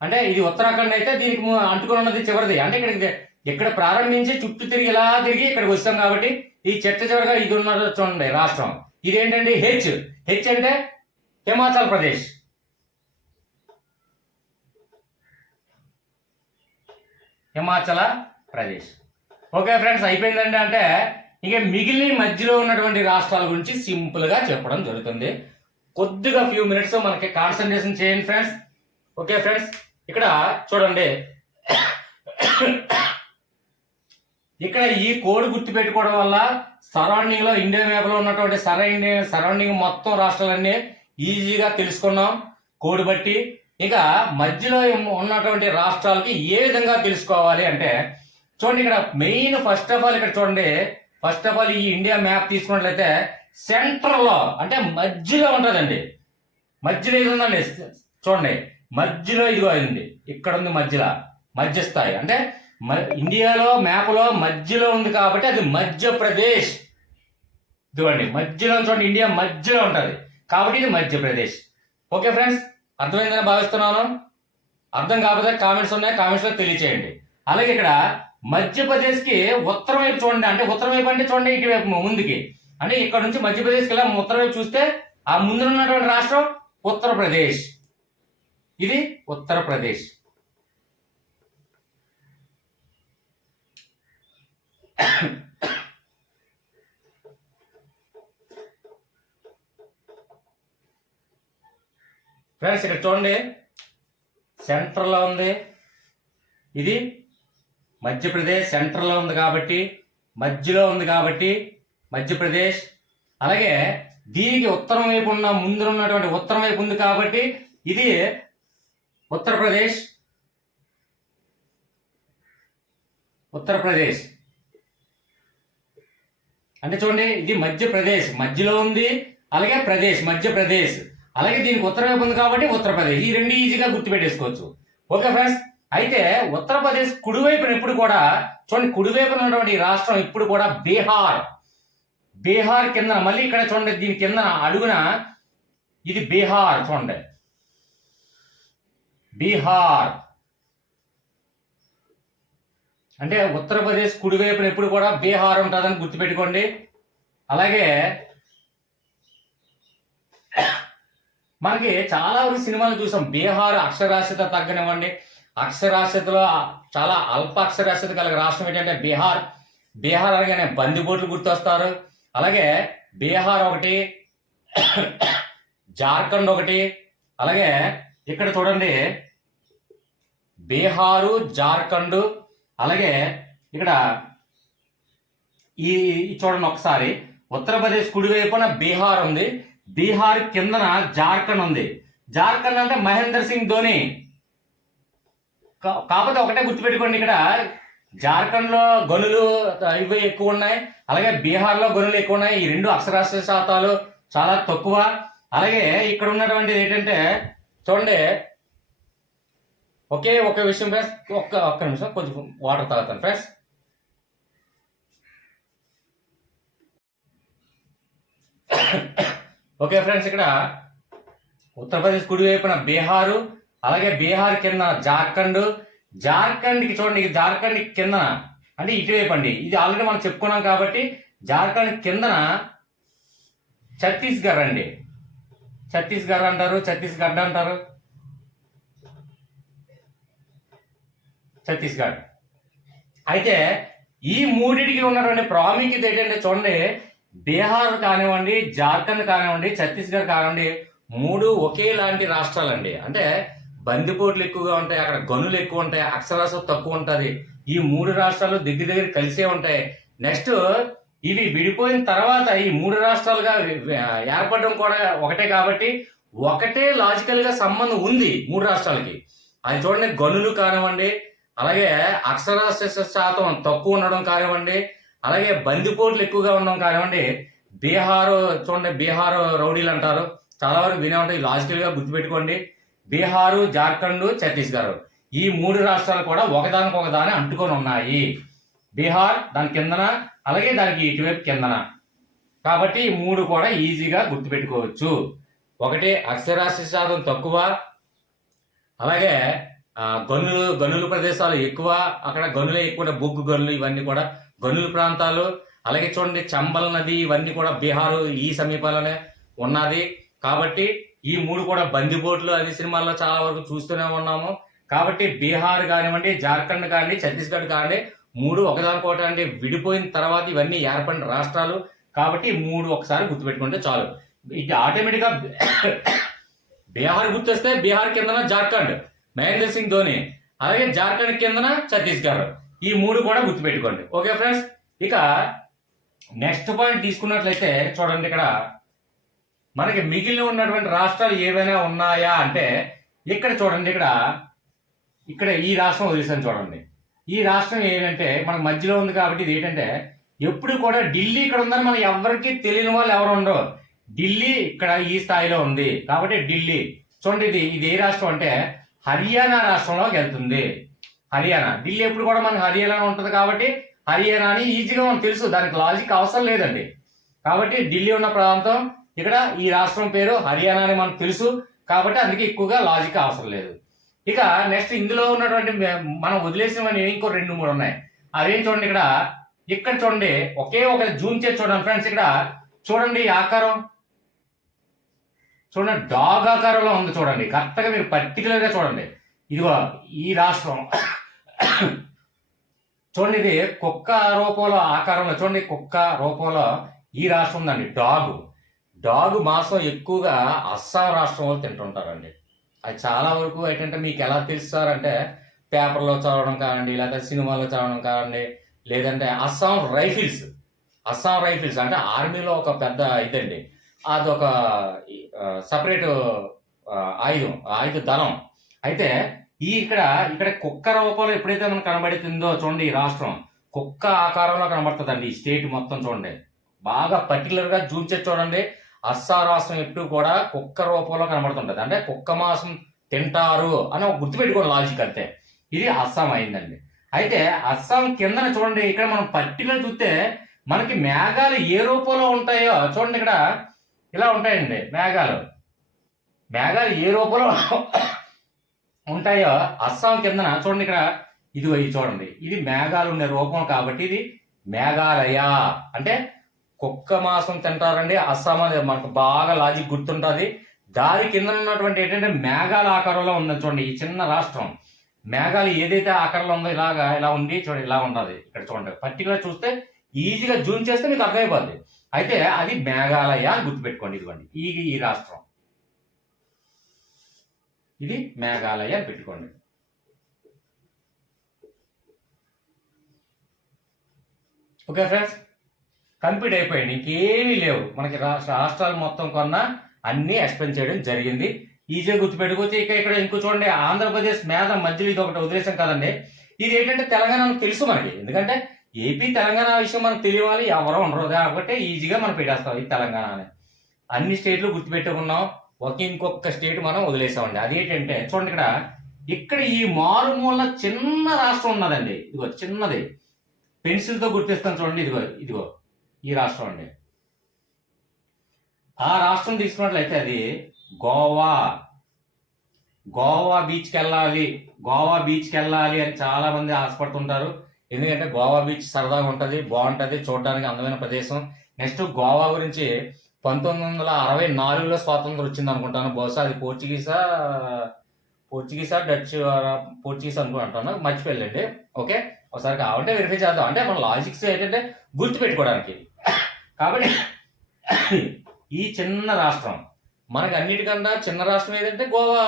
అంటే ఇది ఉత్తరాఖండ్ అయితే దీనికి అంటుకుని ఉన్నది చివరిది. అంటే ఇక్కడ ప్రారంభించి చుట్టూ తిరిగి ఇలా తిరిగి ఇక్కడికి వస్తాం కాబట్టి ఈ చెట్టు చివరిగా ఇది ఉన్నది చూడండి రాష్ట్రం. ఇదేంటండి హెచ్. హెచ్ అంటే హిమాచల్ ప్రదేశ్. హిమాచల ప్రదేశ్. ఓకే ఫ్రెండ్స్, అయిపోయిందండి. అంటే ఇక మిగిలిన మధ్యలో ఉన్నటువంటి రాష్ట్రాల గురించి సింపుల్ గా చెప్పడం జరుగుతుంది. కొద్దిగా ఫ్యూ మినిట్స్ మనకి కాన్సన్ట్రేషన్ చేయండి ఫ్రెండ్స్. ఓకే ఫ్రెండ్స్, ఇక్కడ చూడండి, ఇక్కడ ఈ కోడ్ గుర్తు పెట్టుకోవడం వల్ల సరౌండింగ్ లో ఇండియా మ్యాప్ లో ఉన్నటువంటి సరౌండింగ్ మొత్తం రాష్ట్రాలన్నీ ఈజీగా తెలుసుకున్నాం కోడ్ బట్టి. ఇక మధ్యలో ఉన్నటువంటి రాష్ట్రాలకి ఏ విధంగా తెలుసుకోవాలి అంటే చూడండి, ఇక్కడ మెయిన్ ఫస్ట్ ఆఫ్ ఆల్ ఇక్కడ చూడండి, ఫస్ట్ ఆఫ్ ఆల్ ఈ ఇండియా మ్యాప్ తీసుకున్నట్లయితే సెంటర్ లో అంటే మధ్యలో ఉంటుందండి. మధ్యలో ఇది ఉందండి చూడండి, మధ్యలో ఇదిగో అయింది, ఇక్కడ ఉంది మధ్యలో, మధ్య స్థాయి. అంటే ఇండియాలో మ్యాప్లో మధ్యలో ఉంది కాబట్టి అది మధ్యప్రదేశ్. ఇదిగోండి మధ్యలో చూడండి, ఇండియా మధ్యలో ఉంటుంది కాబట్టి ఇది మధ్యప్రదేశ్. ఓకే ఫ్రెండ్స్, అర్థమైందని భావిస్తున్నాను. అర్థం కాకపోతే కామెంట్స్ ఉన్నాయి, కామెంట్స్ లో తెలియచేయండి. అలాగే ఇక్కడ మధ్యప్రదేశ్కి ఉత్తరం వైపు చూడండి. అంటే ఉత్తరం వైపు అంటే చూడండి ఇటువైపు ముందుకి. అంటే ఇక్కడ నుంచి మధ్యప్రదేశ్కి ఇలా ఉత్తరం వైపు చూస్తే ఆ ముందు ఉన్నటువంటి రాష్ట్రం ఉత్తరప్రదేశ్. ఇది ఉత్తరప్రదేశ్. ఫ్రెండ్స్ ఇక్కడ చూడండి, సెంటర్లో ఉంది, ఇది మధ్యప్రదేశ్. సెంటర్లో ఉంది కాబట్టి మధ్యలో ఉంది కాబట్టి మధ్యప్రదేశ్. అలాగే దీనికి ఉత్తరం వైపు ఉన్న ముందు ఉన్నటువంటి ఉత్తరం వైపు ఉంది కాబట్టి ఇది ఉత్తరప్రదేశ్. ఉత్తరప్రదేశ్. అంటే చూడండి, ఇది మధ్యప్రదేశ్ మధ్యలో ఉంది, అలాగే మధ్యప్రదేశ్, అలాగే దీనికి ఉత్తర వైపు ఉంది కాబట్టి ఉత్తరప్రదేశ్. ఈ రెండు ఈజీగా గుర్తుపెట్టేసుకోవచ్చు. ఓకే ఫ్రెండ్స్, అయితే ఉత్తరప్రదేశ్ కుడివైపున ఎప్పుడు కూడా చూడండి, కుడివైపున ఉన్నటువంటి ఈ రాష్ట్రం ఇప్పుడు కూడా బీహార్ కింద, మళ్ళీ ఇక్కడ చూడండి దీని కింద అడుగున ఇది బీహార్. చూడండి బీహార్ అంటే ఉత్తరప్రదేశ్ కుడివైపున ఎప్పుడు కూడా బీహార్ ఉంటుందని గుర్తుపెట్టుకోండి. అలాగే మనకి చాలా వరకు సినిమాలు చూసాం, బీహార్ అక్షరాస్యత తగ్గనివ్వండి, అక్షరాస్యతలో చాలా అల్ప అక్షరాస్యత కలిగిన రాష్ట్రం ఏంటంటే బీహార్ అనగానే బందిపోట్లు గుర్తొస్తారు. అలాగే బీహార్ ఒకటి, జార్ఖండ్ ఒకటి, అలాగే ఇక్కడ చూడండి బీహారు, జార్ఖండ్, అలాగే ఇక్కడ ఈ చూడండి ఒకసారి, ఉత్తరప్రదేశ్ కుడివైపున బీహార్ ఉంది, బీహార్ కిందన జార్ఖండ్ ఉంది. జార్ఖండ్ అంటే మహేందర్ సింగ్ ధోని. కాకపోతే ఒకటే గుర్తుపెట్టుకోండి, ఇక్కడ జార్ఖండ్ లో గనులు ఇవి ఎక్కువ ఉన్నాయి, అలాగే బీహార్ లో గనులు ఎక్కువ ఉన్నాయి. ఈ రెండు అక్షరాస్యత శాతాలు చాలా తక్కువ. అలాగే ఇక్కడ ఉన్నటువంటిది ఏంటంటే చూడండి, ఒక విషయం ఫ్రెండ్స్, ఒక్క నిమిషం కొంచెం వాటర్ తాగుతాను ఫ్రెండ్స్. ఓకే ఫ్రెండ్స్, ఇక్కడ ఉత్తరప్రదేశ్ కుడివైపున బీహారు, అలాగే బీహార్ కింద జార్ఖండ్కి చూడండి, జార్ఖండ్ కింద అంటే ఇటువైపు అండి, ఇది ఆల్రెడీ మనం చెప్పుకున్నాం కాబట్టి జార్ఖండ్ కిందన ఛత్తీస్గఢ్ అండి, ఛత్తీస్గఢ్ అంటారు, ఛత్తీస్గఢ్. అయితే ఈ మూడిటికి ఉన్నటువంటి ప్రాముఖ్యత ఏంటంటే చూడండి, బీహార్ కానివ్వండి, జార్ఖండ్ కానివ్వండి, ఛత్తీస్గఢ్ కానివ్వండి, మూడు ఒకేలాంటి రాష్ట్రాలండి. అంటే బందిపోట్లు ఎక్కువగా ఉంటాయి, అక్కడ గనులు ఎక్కువ ఉంటాయి, అక్షరాస్యత తక్కువ ఉంటుంది. ఈ మూడు రాష్ట్రాలు దగ్గర కలిసే ఉంటాయి. నెక్స్ట్ ఇవి విడిపోయిన తర్వాత ఈ మూడు రాష్ట్రాలుగా ఏర్పడడం కూడా ఒకటే కాబట్టి ఒకటే లాజికల్ గా సంబంధం ఉంది మూడు రాష్ట్రాలకి. అది చూడండి, గనులు కానివ్వండి, అలాగే అక్షరాస్యత శాతం తక్కువ ఉండడం కానివ్వండి, అలాగే బందిపోట్లు ఎక్కువగా ఉండడం కానివ్వండి. బీహారు రౌడీలు అంటారు, చాలా వరకు వినే ఉంటాయి. లాజికల్ గా గుర్తుపెట్టుకోండి, బీహారు, జార్ఖండ్, ఛత్తీస్గఢ్ ఈ మూడు రాష్ట్రాలు కూడా ఒకదానికొకదాని అంటుకొని ఉన్నాయి. బీహార్ దాని కిందన, అలాగే దానికి ఇటువైపు కిందన, కాబట్టి ఈ మూడు కూడా ఈజీగా గుర్తుపెట్టుకోవచ్చు. ఒకటి అక్షరాస్యత శాతం తక్కువ, అలాగే గనులు ప్రదేశాలు ఎక్కువ, అక్కడ గనులే ఎక్కువ, బొగ్గు గనులు ఇవన్నీ కూడా గనుల ప్రాంతాలు. అలాగే చూడండి చంబల్ నది ఇవన్నీ కూడా బీహారు ఈ సమీపంలోనే ఉన్నది. కాబట్టి ఈ మూడు కూడా బందిపోట్లు అనే సినిమాల్లో చాలా వరకు చూస్తూనే ఉన్నాము. కాబట్టి బీహార్ కానివ్వండి, జార్ఖండ్ కానివ్వండి, ఛత్తీస్గఢ్ కానివ్వండి, మూడు ఒకదానికోటి అంటే విడిపోయిన తర్వాత ఇవన్నీ ఏర్పడిన రాష్ట్రాలు. కాబట్టి మూడు ఒకసారి గుర్తుపెట్టుకుంటే చాలు. ఇది ఆటోమేటిక్గా బీహార్ గుర్తొస్తే బీహార్ కిందన జార్ఖండ్ మహేందర్ సింగ్ ధోని, అలాగే జార్ఖండ్ కిందన ఛత్తీస్గఢ్, ఈ మూడు కూడా గుర్తుపెట్టుకోండి. ఓకే ఫ్రెండ్స్, ఇక నెక్స్ట్ పాయింట్ తీసుకున్నట్లయితే చూడండి, ఇక్కడ మనకి మిగిలిన ఉన్నటువంటి రాష్ట్రాలు ఏవైనా ఉన్నాయా అంటే ఇక్కడ చూడండి, ఇక్కడ ఈ రాష్ట్రం వదిలేసాను చూడండి. ఈ రాష్ట్రం ఏంటంటే మనకు మధ్యలో ఉంది కాబట్టి ఇది ఏంటంటే ఎప్పుడు కూడా ఢిల్లీ ఇక్కడ ఉందని మనకి ఎవరికి తెలియని వాళ్ళు ఎవరు ఉండరు. ఢిల్లీ ఇక్కడ ఈ స్థాయిలో ఉంది కాబట్టి ఢిల్లీ చూడండి, ఇది ఏ రాష్ట్రం అంటే హర్యానా రాష్ట్రంలోకి వెళ్తుంది. హర్యానా, ఢిల్లీ ఎప్పుడు కూడా మనకి హర్యానా ఉంటుంది కాబట్టి హర్యానా అని ఈజీగా మనకు తెలుసు, దానికి లాజిక్ అవసరం లేదండి. కాబట్టి ఢిల్లీ ఉన్న ప్రాంతం ఇక్కడ ఈ రాష్ట్రం పేరు హర్యానా అని మనకు తెలుసు కాబట్టి అందుకే ఎక్కువగా లాజిక్ అవసరం లేదు. ఇక నెక్స్ట్ ఇందులో ఉన్నటువంటి మనం వదిలేసినవన్నీ ఇంకో 2-3 ఉన్నాయి. అవేం చూడండి, ఇక్కడ చూడండి, ఒకే ఒక జూమ్ చేసి చూడండి ఫ్రెండ్స్. ఇక్కడ చూడండి ఆకారం, చూడండి డాగ్ ఆకారంలో ఉంది చూడండి. కరెక్ట్గా మీరు పర్టికులర్గా చూడండి. ఇదిగో ఈ రాష్ట్రం చూడండి, ఇది కుక్క రూపంలో ఆకారంలో చూడండి, కుక్క రూపంలో ఈ రాష్ట్రం ఉందండి. డాగ్ మాంసం ఎక్కువగా అస్సాం రాష్ట్రం వాళ్ళు తింటుంటారండి. అది చాలా వరకు ఏంటంటే మీకు ఎలా తెలుస్తారంటే పేపర్లో చదవడం కానివ్వండి, లేదా సినిమాలో చదవడం కానివ్వండి, లేదంటే అస్సాం రైఫిల్స్ అంటే ఆర్మీలో ఒక పెద్ద ఇదండి. అదొక సపరేట్ ఆయుధ దళం. అయితే ఇక్కడ కుక్క రూపంలో ఎప్పుడైతే మనకు కనబడుతుందో చూడండి, ఈ రాష్ట్రం కుక్క ఆకారంలో కనబడుతుందండి. ఈ స్టేట్ మొత్తం చూడండి, బాగా పర్టికులర్ గా జూమ్ చేసి చూడండి. అస్సాం రాష్ట్రం ఎప్పుడు కూడా కుక్క రూపంలో కనబడుతుంటది. అంటే కుక్క మాంసం తింటారు అని ఒక గుర్తుపెట్టుకోండి లాజిక్ అంతే. ఇది అస్సాం అయిందండి. అయితే అస్సాం కిందన చూడండి, ఇక్కడ మనం పర్టికులర్ చూస్తే మనకి మేఘాలు ఏ రూపంలో ఉంటాయో చూడండి. ఇక్కడ ఇలా ఉంటాయండి మేఘాలు. మేఘాలు ఏ రూపంలో ఉంటాయో అస్సాం కిందన చూడండి. ఇక్కడ ఇదిగో ఇది చూడండి, ఇది మేఘాలు ఉండే రూపం కాబట్టి ఇది మేఘాలయ. అంటే కుక్క మాంసం తింటారండి అస్సాం అనేది మనకు బాగా లాజిక్ గుర్తుంటుంది. దాని కింద ఉన్నటువంటి ఏంటంటే మేఘాల ఆకారంలో ఉందని చూడండి. ఈ చిన్న రాష్ట్రం మేఘాలు ఏదైతే ఆకారంలో ఉందో ఇలాగా ఇలా ఉండి చూడండి, ఇలా ఉండదు. ఇక్కడ చూడండి పర్టికులర్ చూస్తే ఈజీగా జూమ్ చేస్తే మీకు అర్థమైపోద్ది. అయితే అది మేఘాలయ అని గుర్తుపెట్టుకోండి. ఇదిగోండి ఈ రాష్ట్రం, ఇది మేఘాలయ అని పెట్టుకోండి. ఓకే ఫ్రెండ్స్, కంప్లీట్ అయిపోయింది. ఇంకేమీ లేవు మనకి. రాష్ట్రాలు మొత్తం కొన్న అన్ని ఎక్స్ప్లెయిన్ చేయడం జరిగింది. ఈజీగా గుర్తుపెట్టుకోవచ్చు. ఇక్కడ ఇంకో చూడండి, ఆంధ్రప్రదేశ్ మేధ మధ్యలో ఇది ఒకటి వదిలేసాం కదండి. ఇది ఏంటంటే తెలంగాణ తెలుసు మనకి, ఎందుకంటే ఏపీ తెలంగాణ విషయం మనకు తెలియాలి, ఎవరో ఉండరు కాబట్టి ఈజీగా మనం పెట్టేస్తాం ఇది తెలంగాణ అని. అన్ని స్టేట్లు గుర్తుపెట్టుకున్నాం, ఇంకొక స్టేట్ మనం వదిలేసామండి. అదేంటంటే చూడండి, ఇక్కడ ఈ మారుమూల చిన్న రాష్ట్రం ఉన్నదండి. ఇదిగో చిన్నది పెన్సిల్తో గుర్తిస్తాను చూడండి. ఇదిగో ఈ రాష్ట్రం అండి. ఆ రాష్ట్రం తీసుకున్నట్లయితే అది గోవా. గోవా బీచ్కి వెళ్ళాలి అని చాలా మంది ఆశపడుతుంటారు. ఎందుకంటే గోవా బీచ్ సరదాగా ఉంటుంది, బాగుంటుంది, చూడడానికి అందమైన ప్రదేశం. నెక్స్ట్ గోవా గురించి 1964లో స్వాతంత్రం వచ్చింది అనుకుంటాను. బహుశా అది పోర్చుగీసా పోర్చుగీస్ అనుకుంటాను, మర్చిపోయిందండి. ఓకే, ఒకసారి కావాలంటే వెరిఫై చేద్దాం. అంటే మన లాజిక్స్ ఏంటంటే గుర్తుపెట్టుకోవడానికి. కాబట్టి ఈ చిన్న రాష్ట్రం మనకి అన్నిటికన్నా చిన్న రాష్ట్రం ఏదంటే గోవా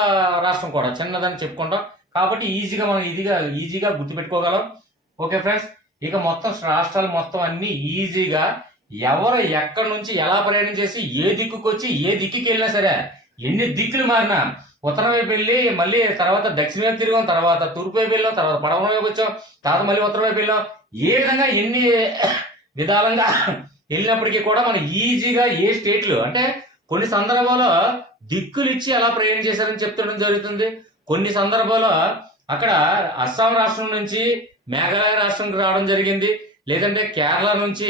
రాష్ట్రం కూడా చిన్నదని చెప్పుకుంటాం. కాబట్టి ఈజీగా మనం ఈజీగా గుర్తుపెట్టుకోగలం. ఓకే ఫ్రెండ్స్, ఇక మొత్తం రాష్ట్రాలు మొత్తం అన్ని ఈజీగా ఎవరు ఎక్కడి నుంచి ఎలా ప్రయాణం చేసి ఏ దిక్కుకు వచ్చి ఏ దిక్కుకి వెళ్ళినా సరే, ఎన్ని దిక్కులు మారినా, ఉత్తరం వైపు వెళ్ళి మళ్ళీ తర్వాత దక్షిణ వైపు తిరిగాం, తర్వాత తూర్పు వైపు వెళ్ళాం, తర్వాత పడమర వైపు వచ్చాం, తర్వాత మళ్ళీ ఉత్తరం వైపు వెళ్ళాం. ఏ విధంగా ఎన్ని విధాలంగా వెళ్ళినప్పటికీ కూడా మనం ఈజీగా ఏ స్టేట్లు అంటే కొన్ని సందర్భాల్లో దిక్కులు ఇచ్చి ఎలా ప్రయాణం చేశారని చెప్తుండడం జరుగుతుంది. కొన్ని సందర్భాల్లో అక్కడ అస్సాం రాష్ట్రం నుంచి మేఘాలయ రాష్ట్రంకి రావడం జరిగింది, లేదంటే కేరళ నుంచి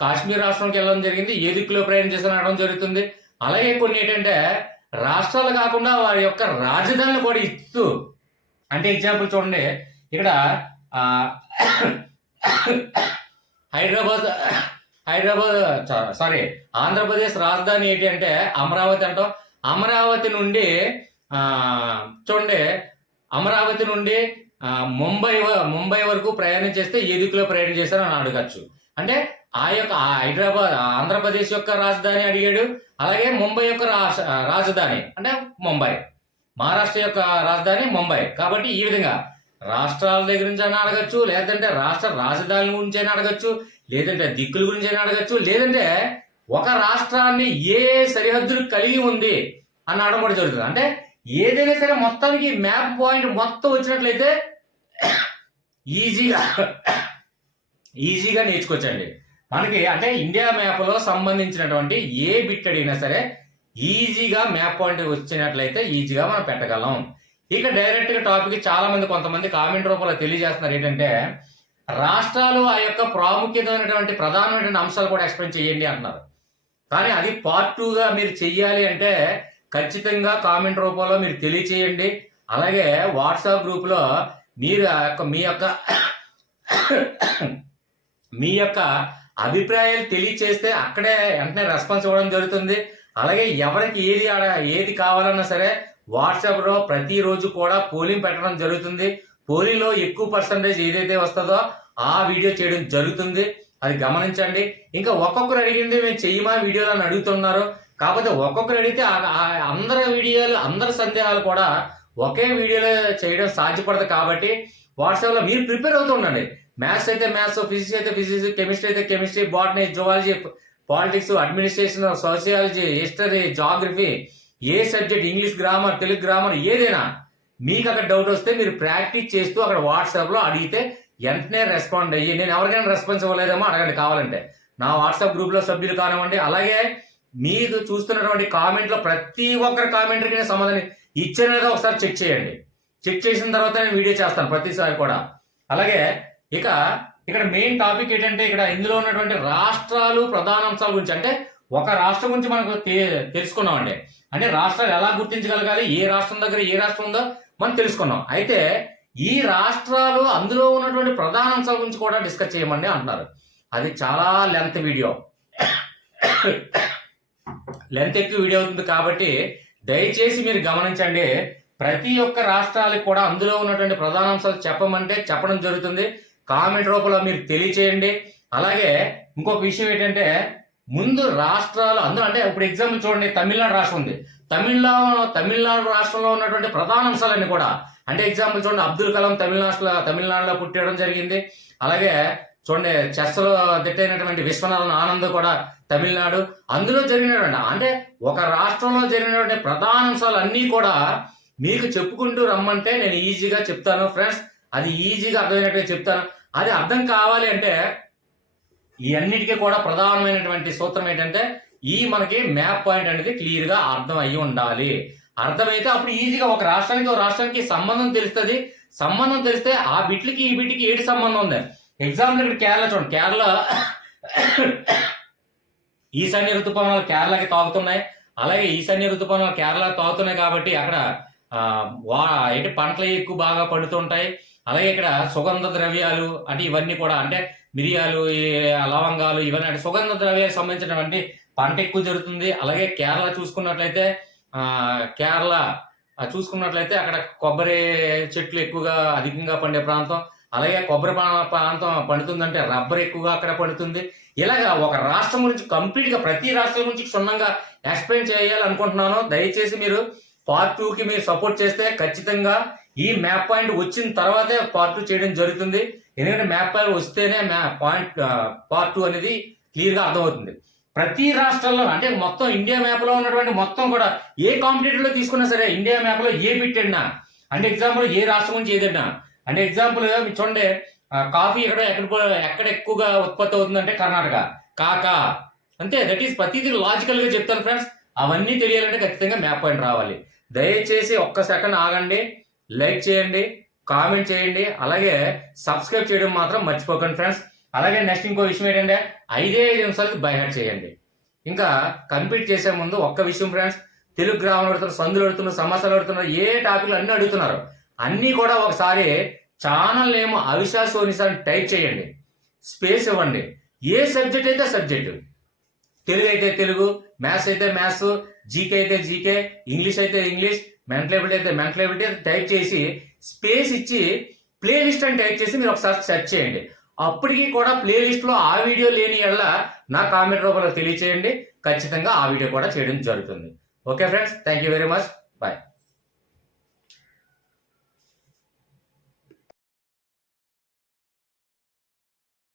కాశ్మీర్ రాష్ట్రంకి వెళ్ళడం జరిగింది. ఏ దిక్కులో ప్రయాణం చేశారని అనడం జరుగుతుంది. అలాగే కొన్ని ఏంటంటే రాష్ట్రాలు కాకుండా వారి యొక్క రాజధానులు కూడా ఇస్తూ, అంటే ఎగ్జాంపుల్ చూడండి, ఇక్కడ ఆంధ్రప్రదేశ్ రాజధాని ఏంటి అంటే అమరావతి అంటాం. అమరావతి నుండి చూడండి, అమరావతి నుండి ముంబై వరకు ప్రయాణం చేస్తే ఏ దిక్కులో ప్రయాణం చేశారని అడగచ్చు. అంటే ఆ యొక్క ఆంధ్రప్రదేశ్ యొక్క రాజధాని అడిగాడు, అలాగే ముంబై యొక్క రాజధాని అంటే ముంబై, మహారాష్ట్ర యొక్క రాజధాని ముంబై. కాబట్టి ఈ విధంగా రాష్ట్రాల దగ్గర నుంచి అయినా అడగచ్చు, లేదంటే రాష్ట్ర రాజధాని గురించి అయినా అడగచ్చు, లేదంటే దిక్కుల గురించి అయినా అడగచ్చు, లేదంటే ఒక రాష్ట్రాన్ని ఏ సరిహద్దులు కలిగి ఉంది అని అడగడం కూడా జరుగుతుంది. అంటే ఏదైనా సరే మొత్తానికి మ్యాప్ పాయింట్ మొత్తం వచ్చినట్లయితే ఈజీగా నేర్చుకోవచ్చండి మనకి. అంటే ఇండియా మ్యాప్లో సంబంధించినటువంటి ఏ బిట్ అడిగినా సరే ఈజీగా మ్యాప్ పాయింట్ వచ్చినట్లయితే ఈజీగా మనం పెట్టగలం. ఇక డైరెక్ట్ గా టాపిక్ చాలా మంది కొంతమంది కామెంట్ రూపంలో తెలియజేస్తున్నారు ఏంటంటే రాష్ట్రాలు ఆ యొక్క ప్రాముఖ్యమైనటువంటి ప్రధానమైనటువంటి అంశాలు కూడా ఎక్స్ప్లెయిన్ చేయండి అంటున్నారు. కానీ అది పార్ట్ 2గా మీరు చెయ్యాలి అంటే ఖచ్చితంగా కామెంట్ రూపంలో మీరు తెలియచేయండి. అలాగే వాట్సాప్ గ్రూప్లో మీరు మీ యొక్క అభిప్రాయాలు తెలియచేస్తే అక్కడే వెంటనే రెస్పాన్స్ ఇవ్వడం జరుగుతుంది. అలాగే ఎవరికి ఏది కావాలన్నా సరే వాట్సాప్లో ప్రతిరోజు కూడా పోలింగ్ పెట్టడం జరుగుతుంది. పోలింగ్లో ఎక్కువ పర్సంటేజ్ ఏదైతే వస్తుందో ఆ వీడియో చేయడం జరుగుతుంది, అది గమనించండి. ఇంకా ఒక్కొక్కరు అడిగింది మేము చెయ్యమా వీడియోలు అని అడుగుతున్నారు. కాకపోతే ఒక్కొక్కరు అడిగితే అందరి సందేహాలు కూడా ఒకే వీడియోలో చేయడం సాధ్యపడదు. కాబట్టి వాట్సాప్లో మీరు ప్రిపేర్ అవుతూ ఉండండి. మ్యాథ్స్ అయితే మ్యాథ్స్, ఫిజిక్స్ అయితే ఫిజిక్స్, కెమిస్ట్రీ అయితే chemistry, botany, zoology, politics, administration, sociology, history, geography, ఏ subject, English grammar, Telugu grammar, ఏదైనా మీకు అక్కడ డౌట్ వస్తే మీరు ప్రాక్టీస్ చేస్తూ అక్కడ వాట్సాప్లో అడిగితే వెంటనే రెస్పాండ్ అయ్యి, నేను ఎవరికైనా రెస్పాన్స్ ఇవ్వలేదేమో అడగండి కావాలంటే, నా వాట్సాప్ గ్రూప్లో సభ్యులు కానివ్వండి, అలాగే మీరు చూస్తున్నటువంటి కామెంట్లో ప్రతి ఒక్కరి కామెంట్కి నేను సమాధానం ఇచ్చేదా ఒకసారి చెక్ చేయండి. చెక్ చేసిన తర్వాత నేను వీడియో చేస్తాను ప్రతిసారి కూడా. అలాగే ఇక్కడ మెయిన్ టాపిక్ ఏంటంటే ఇక్కడ ఇందులో ఉన్నటువంటి రాష్ట్రాలు ప్రధానాంశాల గురించి, అంటే ఒక రాష్ట్రం గురించి మనకు తెలుసుకున్నామండి. అంటే రాష్ట్రాలు ఎలా గుర్తించగలగాలి, ఏ రాష్ట్రం దగ్గర ఏ రాష్ట్రం ఉందో మనం తెలుసుకున్నాం. అయితే ఈ రాష్ట్రాలు అందులో ఉన్నటువంటి ప్రధాన అంశాల గురించి కూడా డిస్కస్ చేయమని అంటున్నారు. అది చాలా లెంత్ వీడియో, లెంత్ ఎక్కువ వీడియో అవుతుంది కాబట్టి దయచేసి మీరు గమనించండి. ప్రతి ఒక్క రాష్ట్రాలకు కూడా అందులో ఉన్నటువంటి ప్రధాన అంశాలు చెప్పమంటే చెప్పడం జరుగుతుంది. కామెంట్ రూపంలో మీరు తెలియచేయండి. అలాగే ఇంకొక విషయం ఏంటంటే ముందు రాష్ట్రాలు అందులో, అంటే ఇప్పుడు ఎగ్జాంపుల్ చూడండి, తమిళనాడు రాష్ట్రం ఉంది. తమిళనాడు రాష్ట్రంలో ఉన్నటువంటి ప్రధాన అంశాలన్నీ కూడా, అంటే ఎగ్జాంపుల్ చూడండి, అబ్దుల్ కలాం తమిళనాడులో పుట్టడం జరిగింది. అలాగే చూడండి, చెస్లో దిట్టైనటువంటి విశ్వనాథన్ ఆనంద్ కూడా తమిళనాడు. అందులో జరిగినటువంటి, అంటే ఒక రాష్ట్రంలో జరిగినటువంటి ప్రధాన అంశాలు అన్నీ కూడా మీకు చెప్పుకుంటూ రమ్మంటే నేను ఈజీగా చెప్తాను ఫ్రెండ్స్. అది ఈజీగా అర్థమైనట్టుగా చెప్తాను. అది అర్థం కావాలి అంటే ఈ అన్నిటికీ కూడా ప్రధానమైనటువంటి సూత్రం ఏంటంటే మనకి మ్యాప్ పాయింట్ అనేది క్లియర్ గా అర్థం అయ్యి ఉండాలి. అర్థమైతే అప్పుడు ఈజీగా ఒక రాష్ట్రానికి సంబంధం తెలుస్తుంది. సంబంధం తెలిస్తే ఆ బిట్లకి ఈ బిట్కి ఏటి సంబంధం ఉంది. ఎగ్జాంపుల్ ఇక్కడ కేరళ చూడండి, కేరళ ఈశాన్య ఋతుపవనాలు కేరళకి తాగుతున్నాయి. అలాగే ఈశాన్య ఋతుపవనాలు కేరళకి తాగుతున్నాయి కాబట్టి అక్కడ పంటలు ఎక్కువ బాగా పండుతుంటాయి. అలాగే ఇక్కడ సుగంధ ద్రవ్యాలు, అంటే ఇవన్నీ కూడా, అంటే మిరియాలు, లవంగాలు, ఇవన్నీ అంటే సుగంధ ద్రవ్యాలకు సంబంధించినటువంటి పంట ఎక్కువ జరుగుతుంది. అలాగే కేరళ చూసుకున్నట్లయితే అక్కడ కొబ్బరి చెట్లు ఎక్కువగా అధికంగా పండే ప్రాంతం. అలాగే కొబ్బరి ప్రాంతం పండుతుందంటే రబ్బర్ ఎక్కువగా అక్కడ పండుతుంది. ఇలాగా ఒక రాష్ట్రం గురించి కంప్లీట్ గా ప్రతి రాష్ట్రం గురించి క్షుణ్ణంగా ఎక్స్ప్లెయిన్ చేయాలనుకుంటున్నాను. దయచేసి మీరు పార్ట్ 2కి మీరు సపోర్ట్ చేస్తే ఖచ్చితంగా ఈ మ్యాప్ పాయింట్ వచ్చిన తర్వాతే పార్ట్ 2 చేయడం జరుగుతుంది. ఎందుకంటే మ్యాప్ పాయింట్ వస్తేనే పార్ట్ 2 అనేది క్లియర్ గా అర్థమవుతుంది. ప్రతి రాష్ట్రాల్లో, అంటే మొత్తం ఇండియా మ్యాప్ లో ఉన్నటువంటి మొత్తం కూడా ఏ కాంపిటేటివ్ లో తీసుకున్నా సరే ఇండియా మ్యాప్ లో ఏ బిట్టడినా, అంటే ఎగ్జాంపుల్ ఏ రాష్ట్రం గురించి ఏదైనా, అంటే ఎగ్జాంపుల్ చూడండి, కాఫీ ఎక్కడ ఎక్కువగా ఉత్పత్తి అవుతుందంటే కర్ణాటక, కాకా, అంతే. దట్ ఈస్ ప్రతిదీ లాజికల్ గా చెప్తాను ఫ్రెండ్స్. అవన్నీ తెలియాలంటే ఖచ్చితంగా మ్యాప్ పాయింట్ రావాలి. దయచేసి ఒక్క సెకండ్ ఆగండి, లైక్ చేయండి, కామెంట్ చేయండి, అలాగే సబ్స్క్రైబ్ చేయడం మాత్రం మర్చిపోకండి ఫ్రెండ్స్. అలాగే నెక్స్ట్ ఇంకో విషయం ఏంటంటే 5 నిమిషాలకి బై హార్ట్ చేయండి. ఇంకా కంప్లీట్ చేసే ముందు ఒక్క విషయం ఫ్రెండ్స్, తెలుగు గ్రామం అడుగుతున్నారు, సందులు అడుగుతున్నారు, సమస్యలు అడుగుతున్నారు, ఏ టాపిక్లు అన్ని అడుగుతున్నారు, అన్నీ కూడా ఒకసారి ఛానల్ నేమ్ అవిశ్వాస్ సోనిస్ అని టైప్ చేయండి, స్పేస్ ఇవ్వండి. ఏ సబ్జెక్ట్ అయితే సబ్జెక్టు, తెలుగు అయితే తెలుగు, మ్యాథ్స్ అయితే మ్యాథ్స్, జీకే అయితే జీకే, ఇంగ్లీష్ అయితే ఇంగ్లీష్, మెంటల్ ఎబిలిటీ అయితే మెంటల్ ఎబిలిటీ టైప్ చేసి స్పేస్ ఇచ్చి ప్లేలిస్ట్ అని టైప్ చేసి మీరు ఒకసారి సెర్చ్ చేయండి. అప్పటికి కూడా ప్లేలిస్ట్ లో ఆ వీడియో లేని ఎడల నా కామెంట్ రూపంలో తెలియచేయండి. ఖచ్చితంగా ఆ వీడియో కూడా చేయడం జరుగుతుంది. Okay friends, thank you very much, bye.